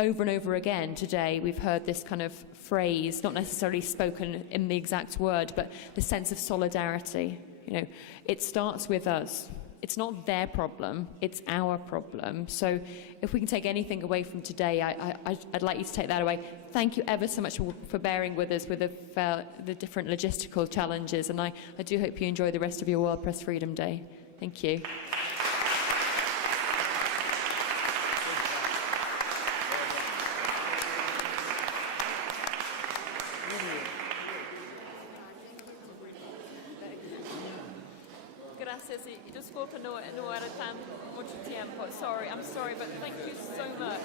Over and over again today, we've heard this kind of phrase, not necessarily spoken in the exact word, but the sense of solidarity. You know, it starts with us. It's not their problem, it's our problem. So if we can take anything away from today, I'd like you to take that away. Thank you ever so much for bearing with us with the different logistical challenges, and I do hope you enjoy the rest of your World Press Freedom Day. Thank you. Gracias. Y disculpa, no era tan mucho tiempo. I'm sorry, but thank you so much.